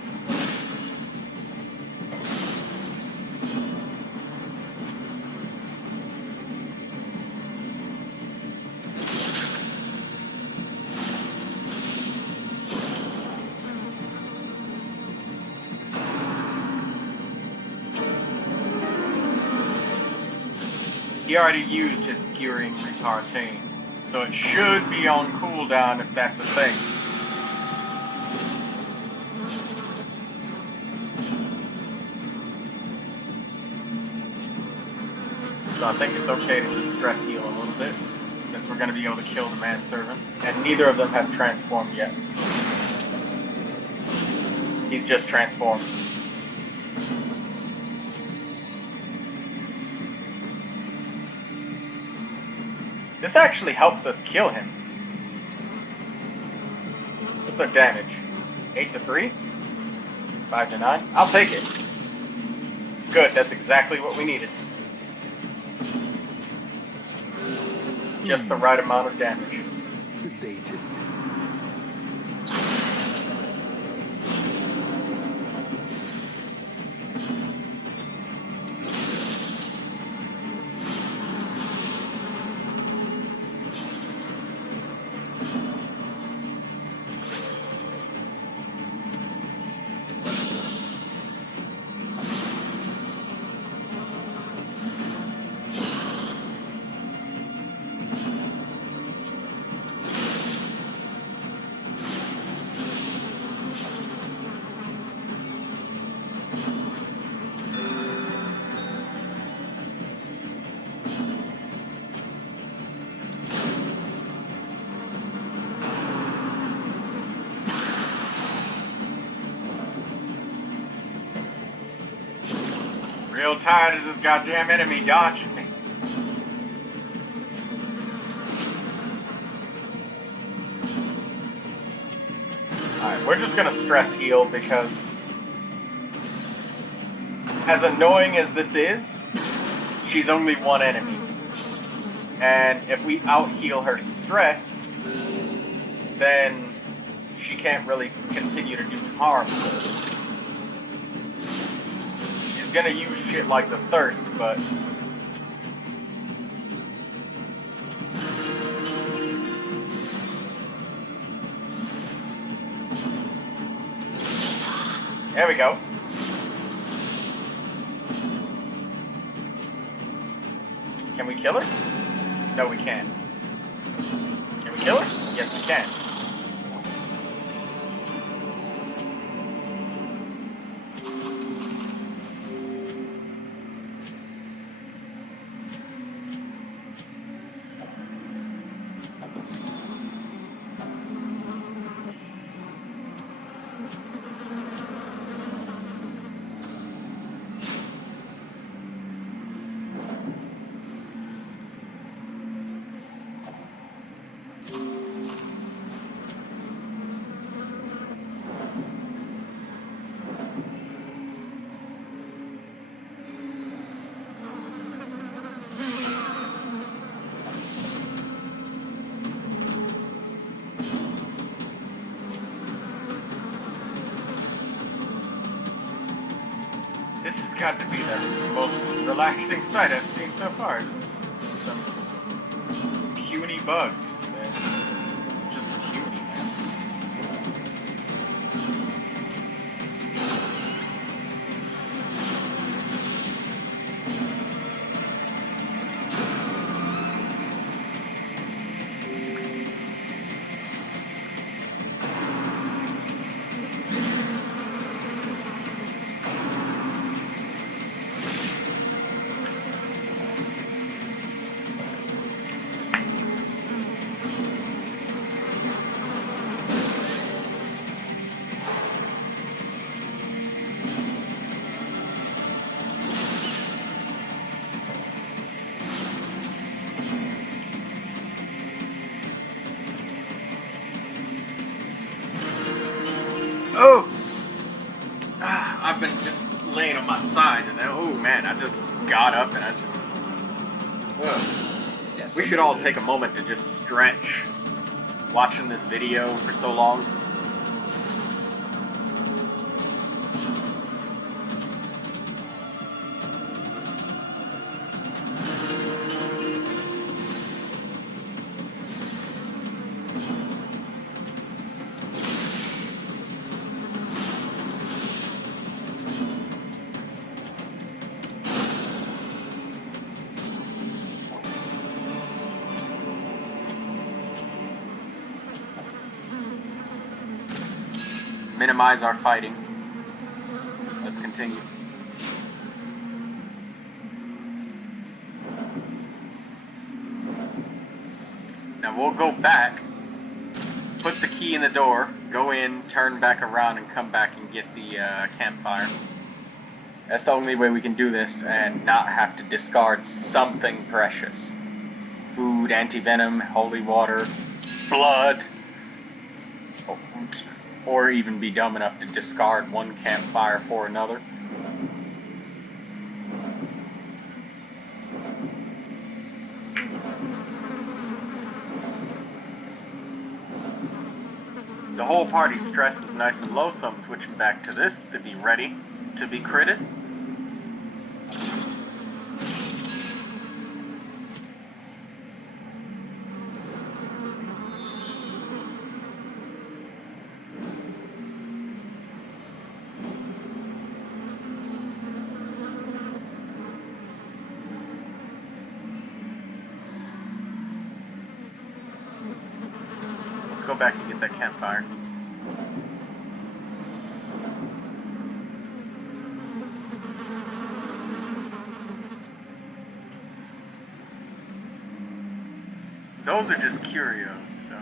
He already used his skewering repartee, so it should be on cooldown if that's a thing. So I think it's okay to just stress heal a little bit, since we're going to be able to kill the manservant. And neither of them have transformed yet. He's just transformed. This actually helps us kill him. What's our damage? 8 to 3? 5 to 9? I'll take it. Good, that's exactly what we needed. Just the right amount of damage. Sedated. Real tired of this goddamn enemy dodging me. Alright, we're just gonna stress heal because as annoying as this is, she's only one enemy. And if we out-heal her stress, then she can't really continue to do harm. She's gonna use shit like the thirst, but... There we go. Can we kill her? No, we can't. Can we kill her? Yes, we can. This has got to be the most relaxing sight I've seen so far. Just some puny bugs, man. Just puny, man. Oh! I've been just laying on my side, and then, oh man, I just got up and I just... We should all take a moment to just stretch watching this video for so long. Minimize our fighting. Let's continue. Now we'll go back, put the key in the door, go in, turn back around, and come back and get the campfire. That's the only way we can do this and not have to discard something precious. Food, anti-venom, holy water, blood. Or even be dumb enough to discard one campfire for another. The whole party's stress is nice and low, so I'm switching back to this to be ready to be critted. Go back and get that campfire. Those are just curios, so.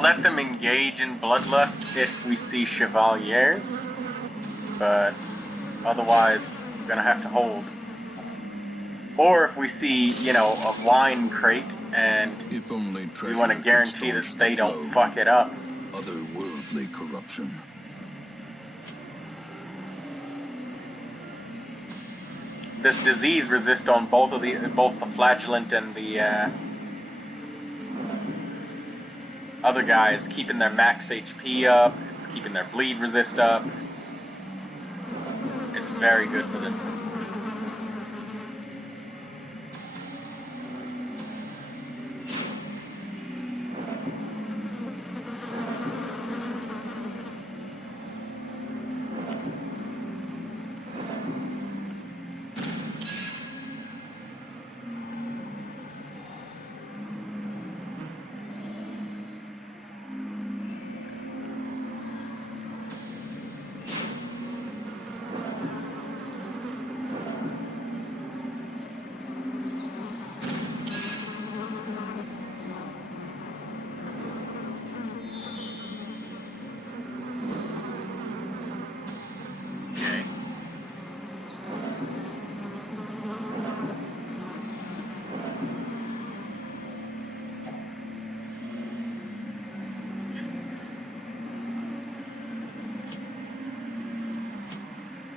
We'll let them engage in bloodlust if we see chevaliers, but otherwise, we're gonna have to hold. Or if we see, you know, a wine crate and If only we want to guarantee that they don't fuck it up. Otherworldly corruption. This disease resists on both the flagellant and the other guys, keeping their max HP up. It's keeping their bleed resist up. It's very good for them.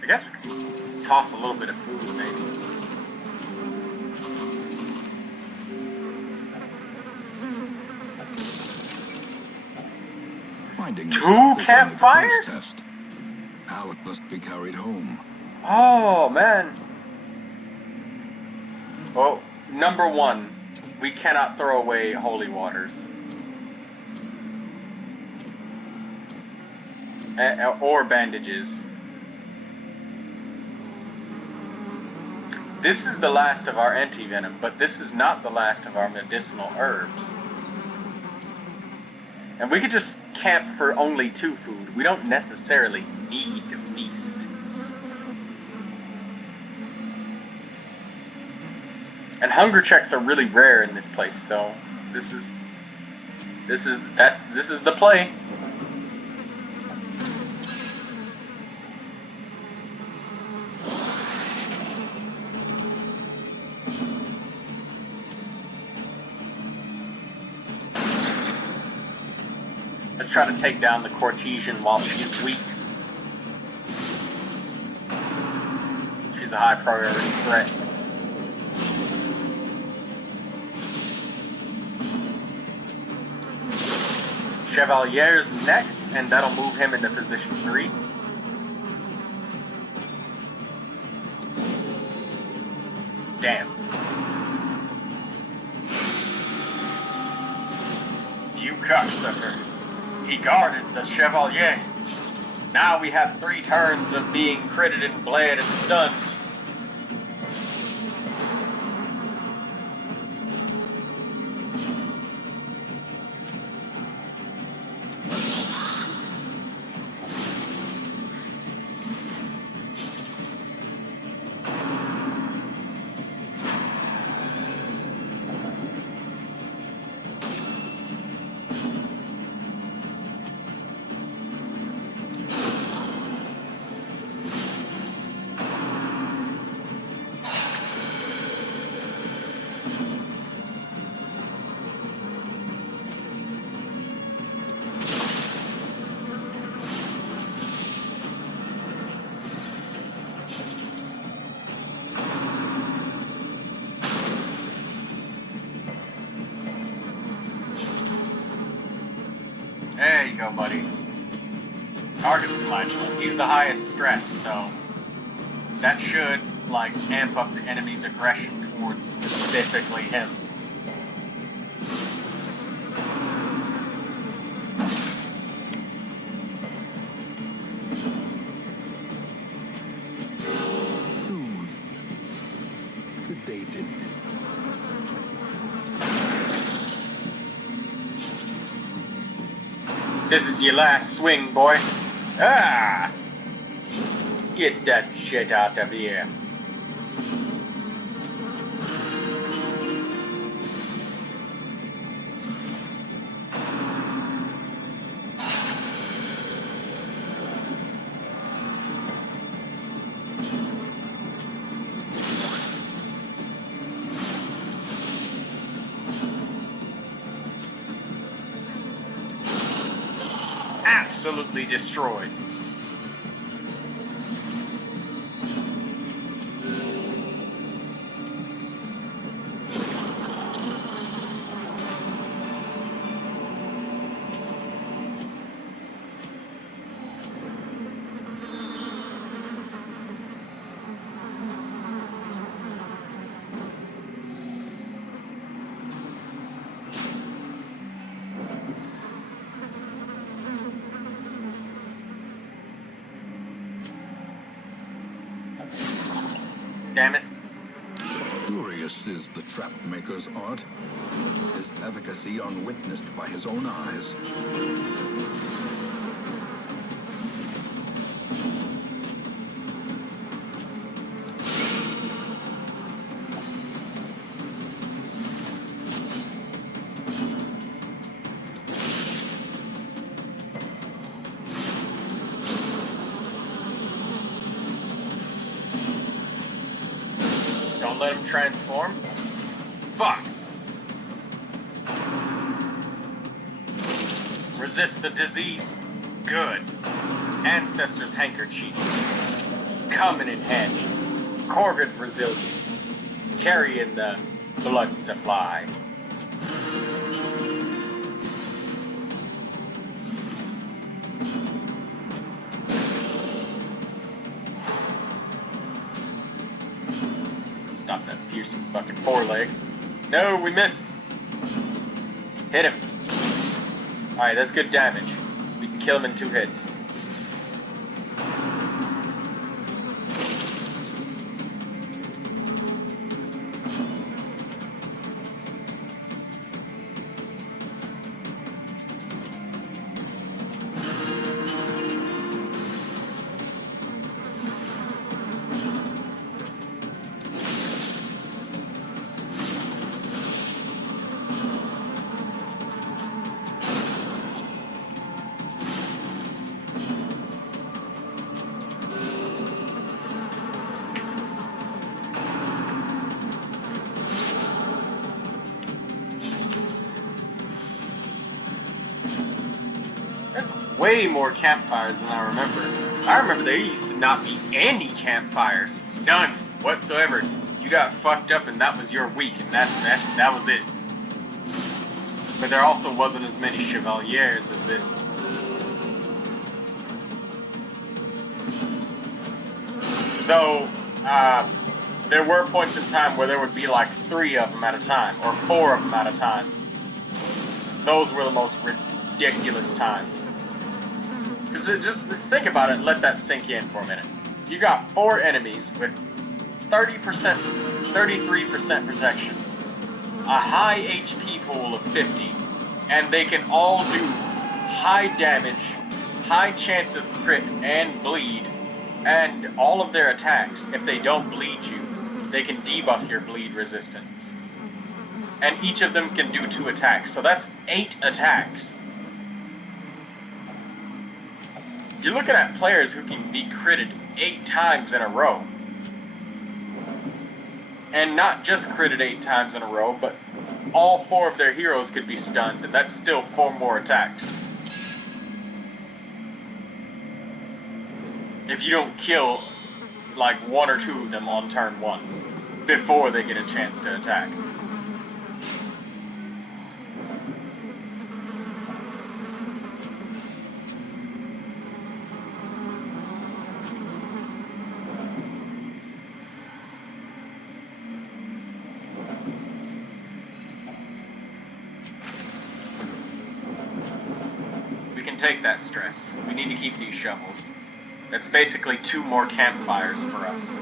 I guess we could toss a little bit of food, maybe. Finding Two campfires? Now it must be carried home. Oh, man. Well, number one, we cannot throw away holy waters. Or bandages. This is the last of our anti-venom, but this is not the last of our medicinal herbs. And we could just camp for only 2 food. We don't necessarily need to feast. And hunger checks are really rare in this place, so this is the play. Let's try to take down the Cortesian while she's weak. She's a high priority threat. Chevalier's next, and that'll move him into position 3. Damn. You cocksucker. He guarded the Chevalier. Now we have 3 turns of being critted and bled and stunned. There you go, buddy. Target flagellant. He's the highest stress, so that should, like, amp up the enemy's aggression towards specifically him. Soothed. Sedated. This is your last swing, boy. Ah! Get that shit out of here. absolutely destroyed. Damn it. Curious is the trap maker's art. His efficacy unwitnessed by his own eyes. Don't let him transform. Fuck. Resist the disease. Good. Ancestor's handkerchief. Coming in handy. Corvid's resilience. Carrying the blood supply. Stop that piercing fucking foreleg. No, we missed. Hit him. Alright, that's good damage. We can kill him in 2 hits. Way more campfires than I remember. I remember there used to not be any campfires. None whatsoever. You got fucked up and that was your week, and that was it. But there also wasn't as many chevaliers as this. Though, there were points in time where there would be like 3 of them at a time, or 4 of them at a time. Those were the most ridiculous times. Because just think about it and let that sink in for a minute. You got 4 enemies with 30%, 33% protection, a high HP pool of 50, and they can all do high damage, high chance of crit and bleed, and all of their attacks, if they don't bleed you, they can debuff your bleed resistance. And each of them can do 2 attacks, so that's 8 attacks. You're looking at players who can be critted 8 times in a row. And not just critted 8 times in a row, but all 4 of their heroes could be stunned, and that's still 4 more attacks. If you don't kill, like, 1 or 2 of them on turn 1, before they get a chance to attack. Take that stress. We need to keep these shovels. That's basically 2 more campfires for us.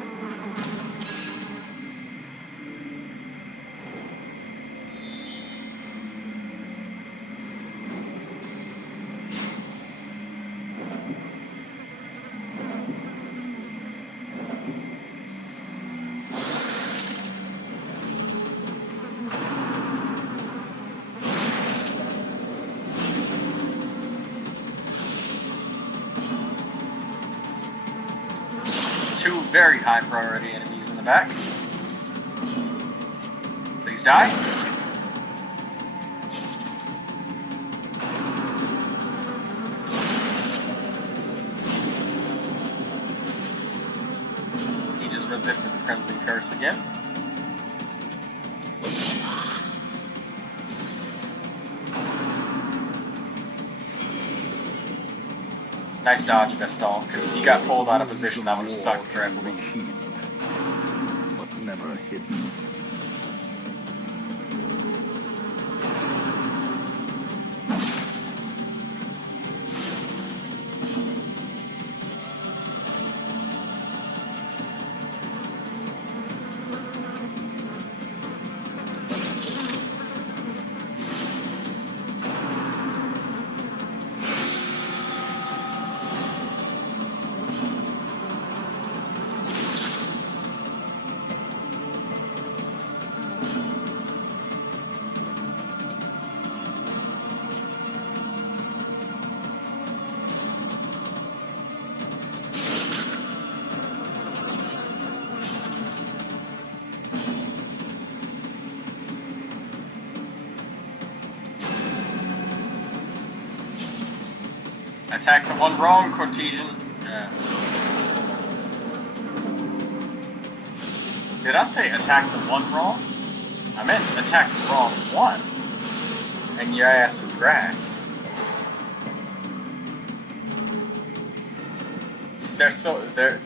Very high priority enemies in the back. Please die. resisted the Crimson Curse again. Nice dodge, Vestal, because he got pulled out of position. That would have sucked dreadfully. But never hidden. Attack the one wrong, Cortesian. Yeah. Did I say attack the one wrong? I meant attack the wrong one. And your ass is grass. They're so that's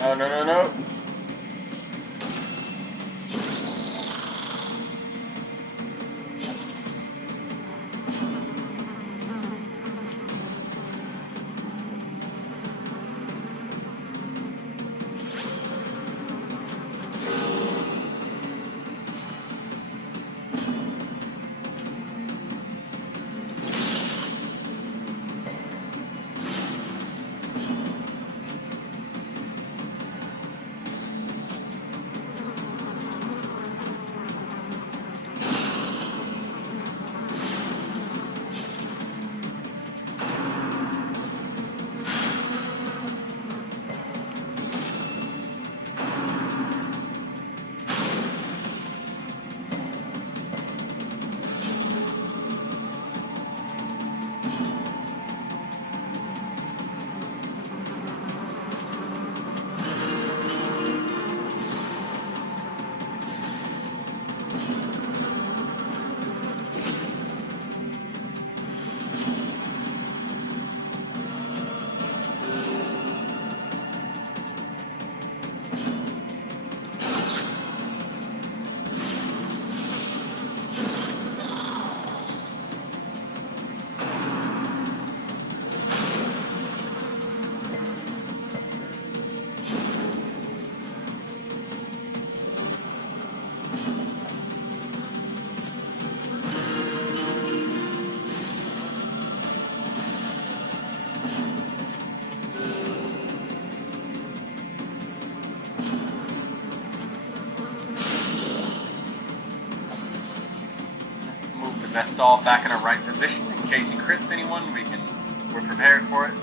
oh no. Vestal back in our right position in case he crits anyone. We're prepared for it.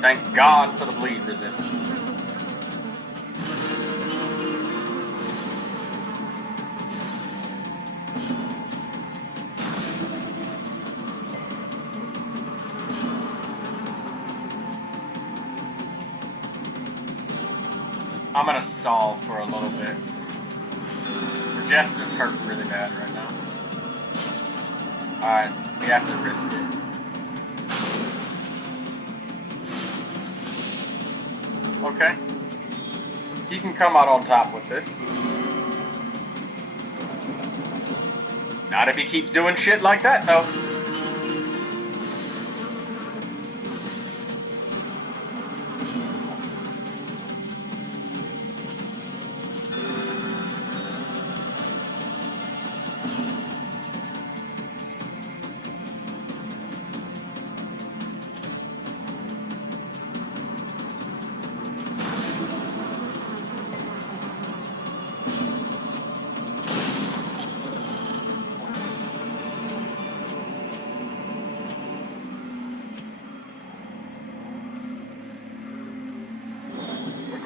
Thank God for the bleed resist. I'm gonna stall for a little bit. Jester's hurt really bad right now. Alright, we have to risk it. Okay. He can come out on top with this. Not if he keeps doing shit like that, though.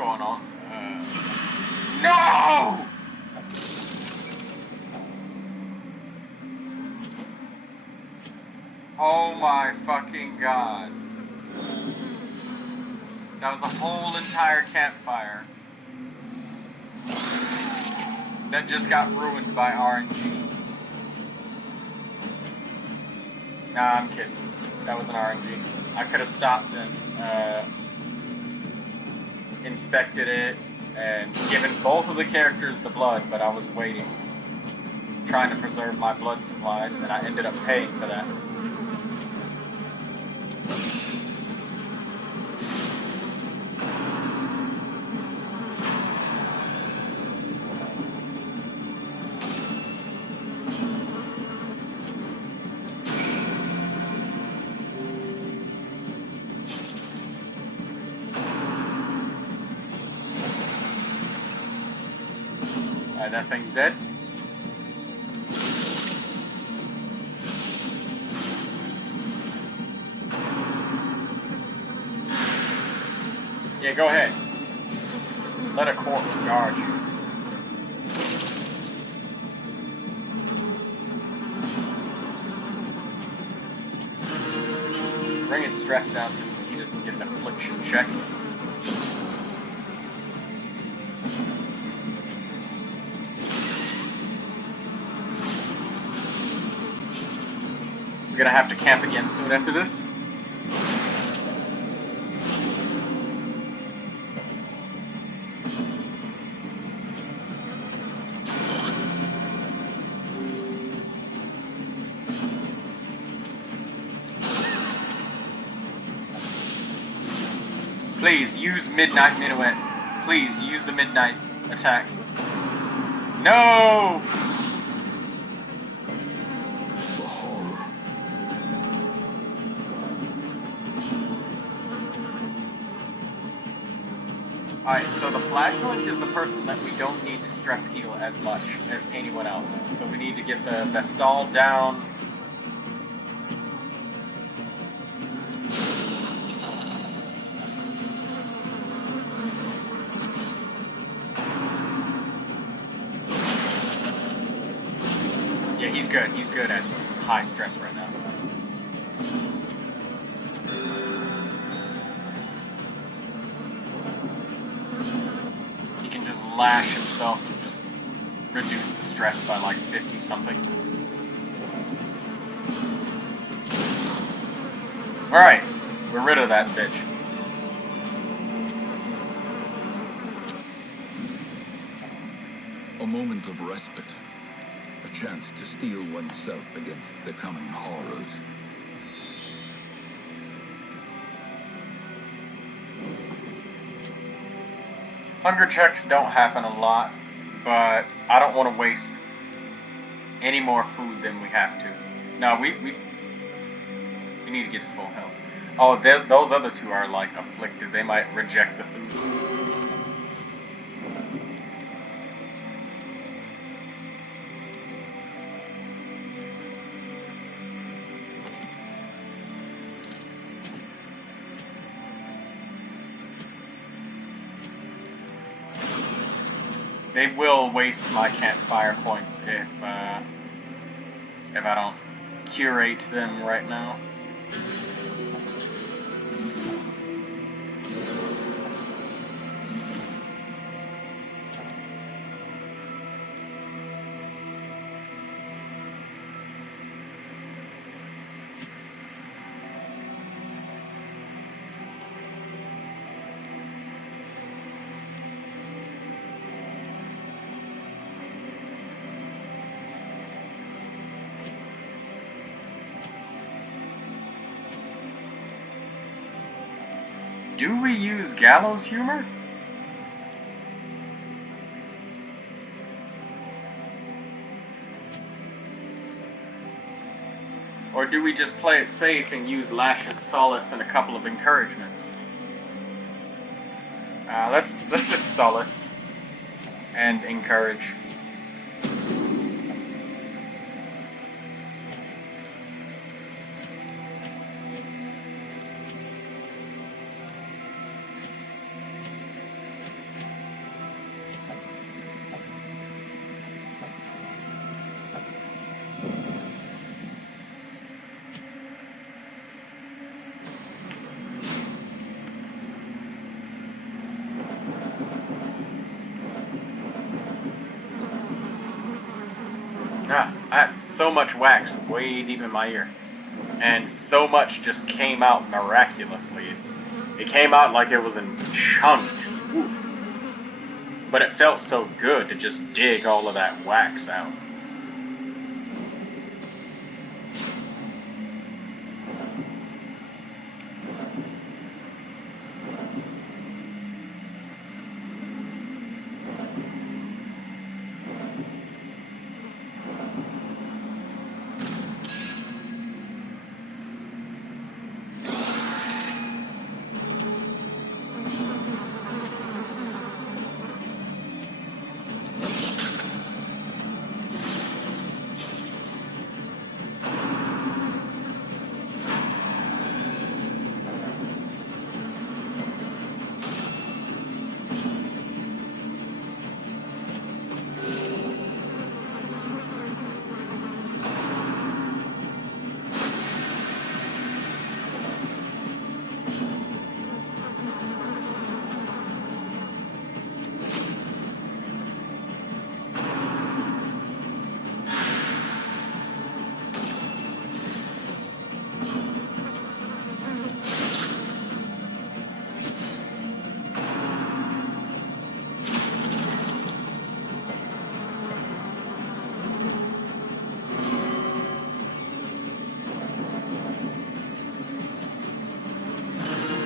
going on. No! Oh my fucking god. That was a whole entire campfire that just got ruined by RNG. Nah, I'm kidding. That was an RNG. I could have stopped and inspected it and given both of the characters the blood, but I was waiting, trying to preserve my blood supplies, and I ended up paying for that. Alright, that thing's dead. Yeah, go ahead. Let a corpse guard you. Bring his stress down so he doesn't get an affliction check. We're gonna have to camp again soon after this. Please, use Midnight Minuet. Please, use the Midnight attack. No! The horror. Alright, so the Flagellant is the person that we don't need to stress heal as much as anyone else. So we need to get the Vestal down. Yeah, he's good. He's good at high stress right now. He can just lash himself and just reduce the stress by like 50 something. Alright, we're rid of that bitch. A moment of respite. A chance to steel oneself against the coming horrors. Hunger checks don't happen a lot, but I don't want to waste any more food than we have to. No, we need to get to full health. Oh, those other two are like afflicted. They might reject the food. They will waste my campfire points if I don't curate them right now. Do we use gallows humor? Or do we just play it safe and use Lash's Solace and a couple of encouragements? Let's just Solace and encourage. Ah, I had so much wax way deep in my ear. And so much just came out miraculously. It came out like it was in chunks. Oof. But it felt so good to just dig all of that wax out.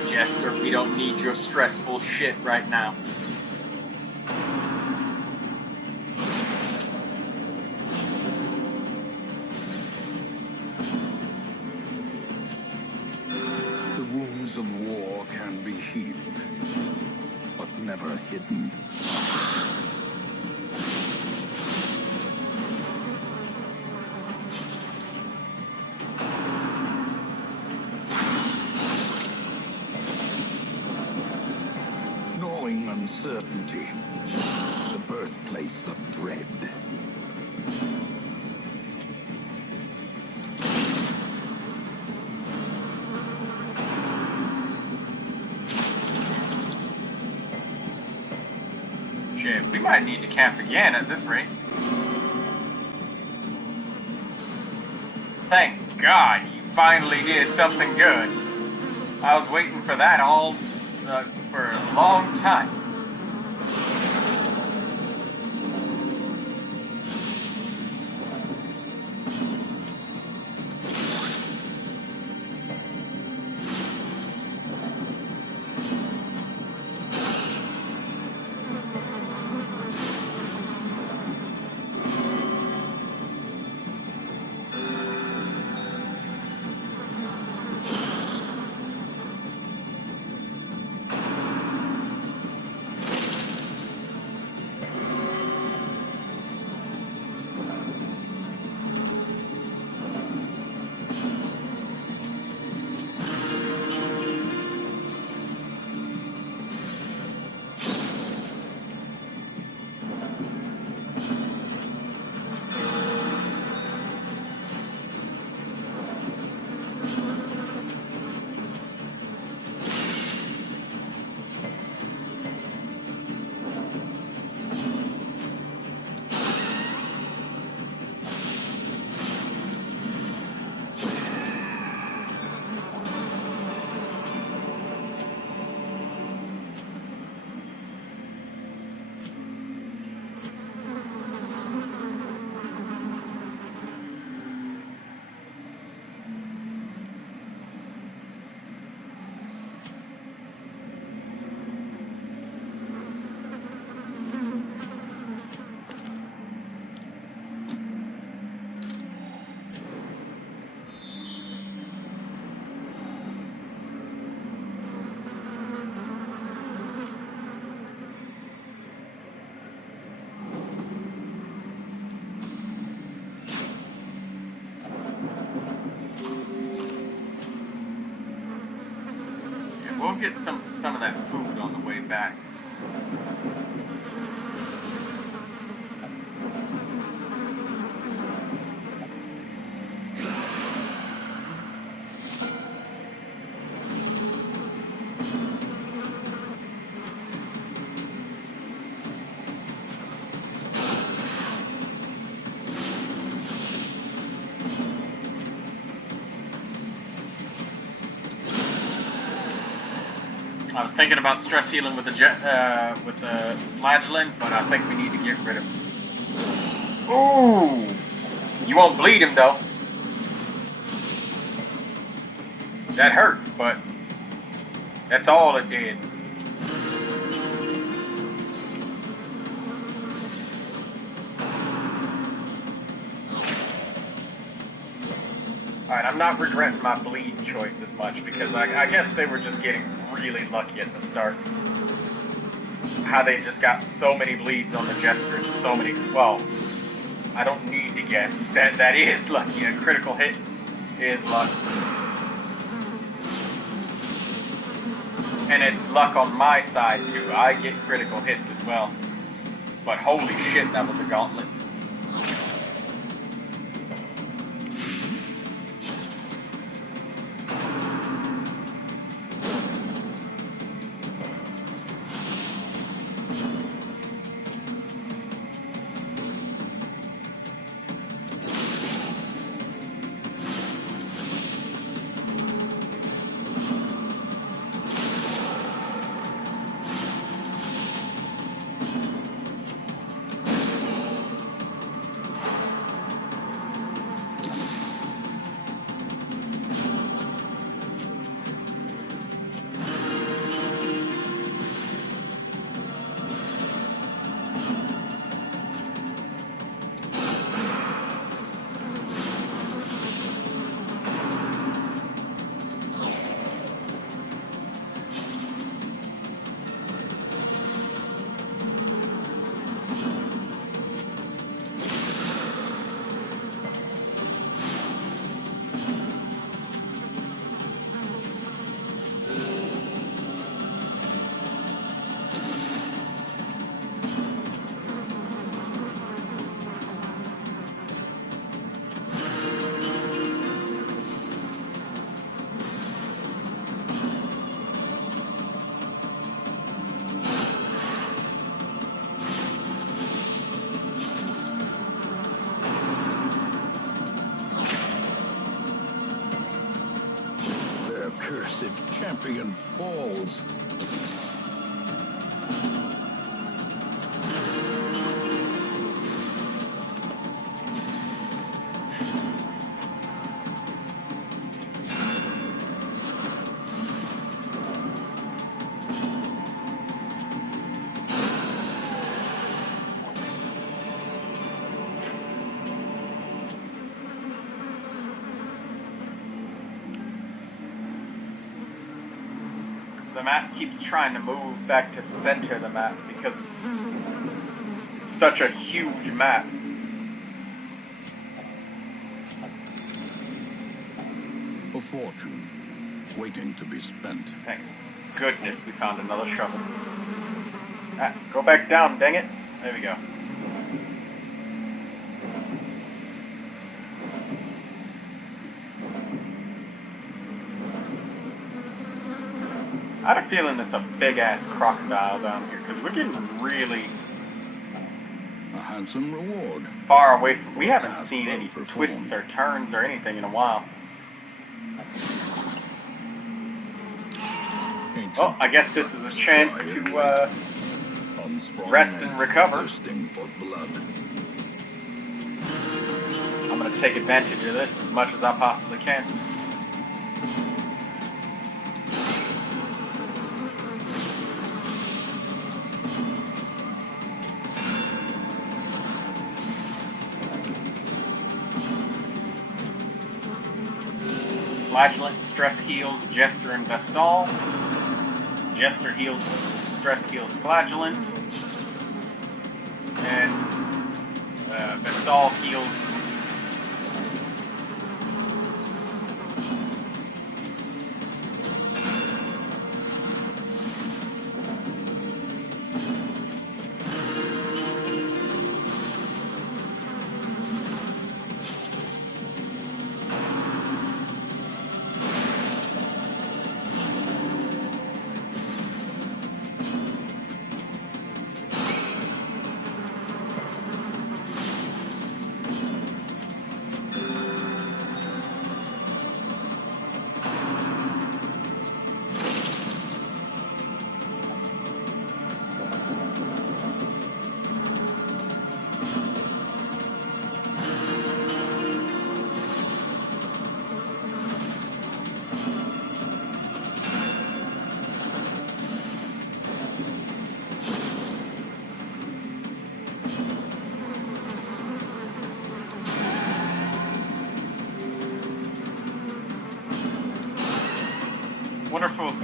Jester, we don't need your stressful shit right now. The wounds of war can be healed, but never hidden. Gnawing uncertainty, the birthplace of dread. Shit, we might need to camp again at this rate. Thank God you finally did something good. I was waiting for that all for a long time. We'll get some of that food on the way back. I was thinking about stress healing with the flagellant, but I think we need to get rid of him. Ooh! You won't bleed him though. That hurt, but that's all it did. Alright, I'm not regretting my bleed choice as much because I guess they were just getting really lucky at the start. How they just got so many bleeds on the Jester and so many... Well, I don't need to guess. That is lucky. A critical hit is luck. And it's luck on my side too. I get critical hits as well. But holy shit, that was a gauntlet. Champion falls. The map keeps trying to move back to center the map because it's such a huge map. A fortune waiting to be spent. Thank goodness we found another shovel. Ah, go back down, dang it. There we go. I had a feeling there's a big-ass crocodile down here, because we're getting really... A handsome reward. Far away from... We haven't seen any twists or turns or anything in a while. Oh, I guess this is a chance to, rest and recover. For blood. I'm gonna take advantage of this as much as I possibly can. Flagellant, stress heals, Jester and Vestal. Jester heals, stress heals, Flagellant. And Vestal heals.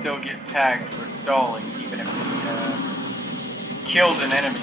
still get tagged for stalling, even if we killed an enemy.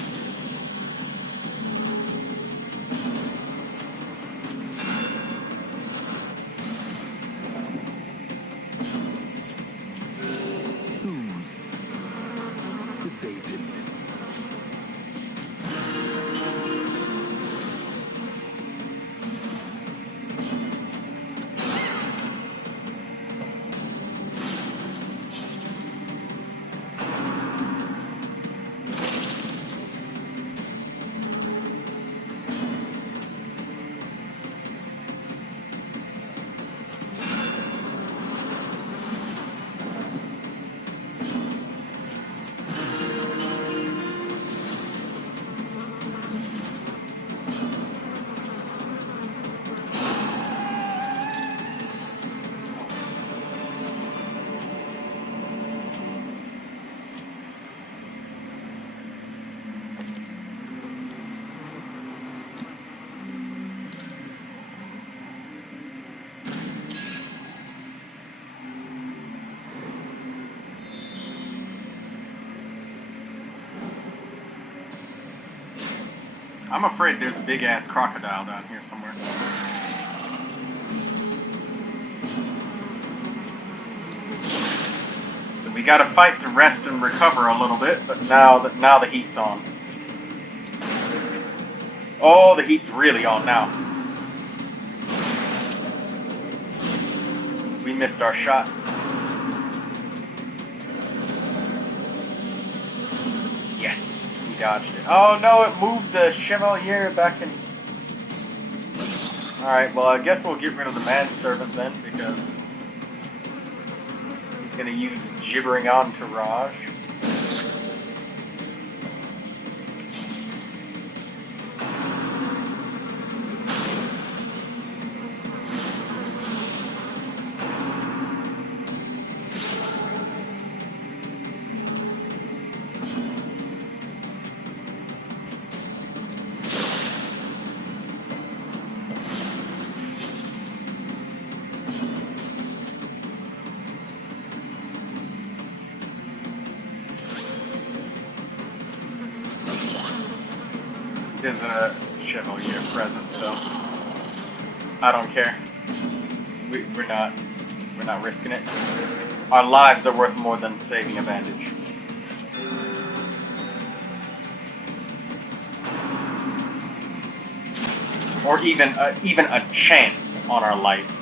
I'm afraid there's a big-ass crocodile down here somewhere. So we gotta fight to rest and recover a little bit, but now the heat's on. Oh, the heat's really on now. We missed our shot. Yes, we dodged it. Oh no, it moved the Chevalier back in. Alright, well I guess we'll get rid of the manservant then, because he's gonna use gibbering entourage. There's a Chevalier present, so I don't care. We're not risking it. Our lives are worth more than saving a bandage. Or even a chance on our life.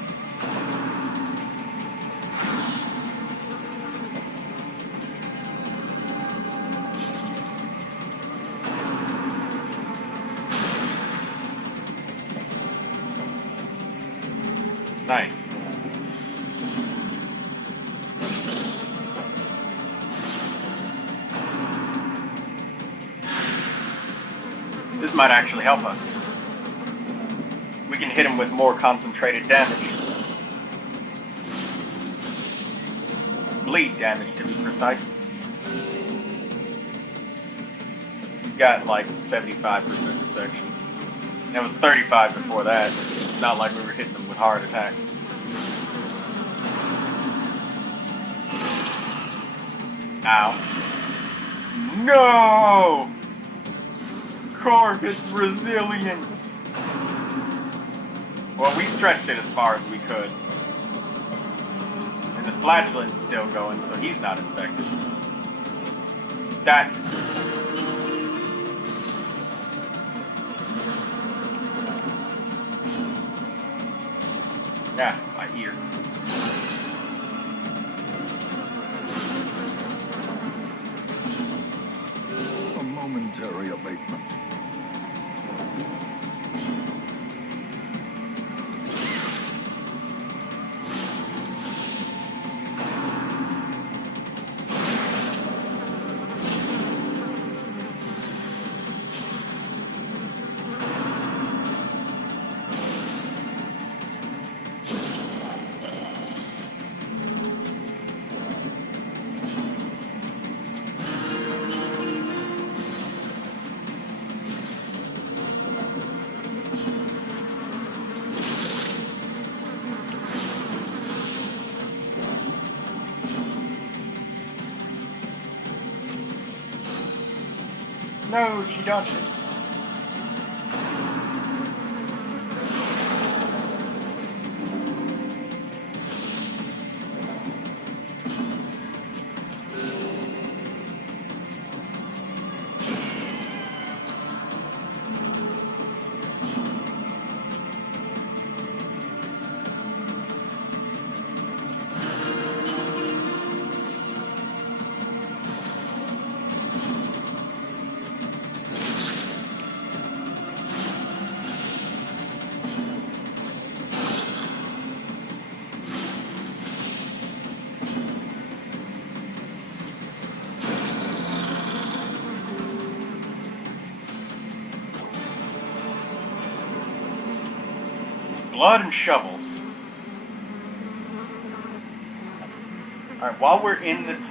Nice. This might actually help us. We can hit him with more concentrated damage. Bleed damage, to be precise. He's got like 75% protection. And it was 35 before that. It's not like we were hitting him with hard attacks. Ow. No! Corvus resilience! Well, we stretched it as far as we could. And the flatulent's still going, so he's not infected. That... Yeah, I hear. A momentary abatement. No, she dodged it. Blood and shovels. Alright, while we're in this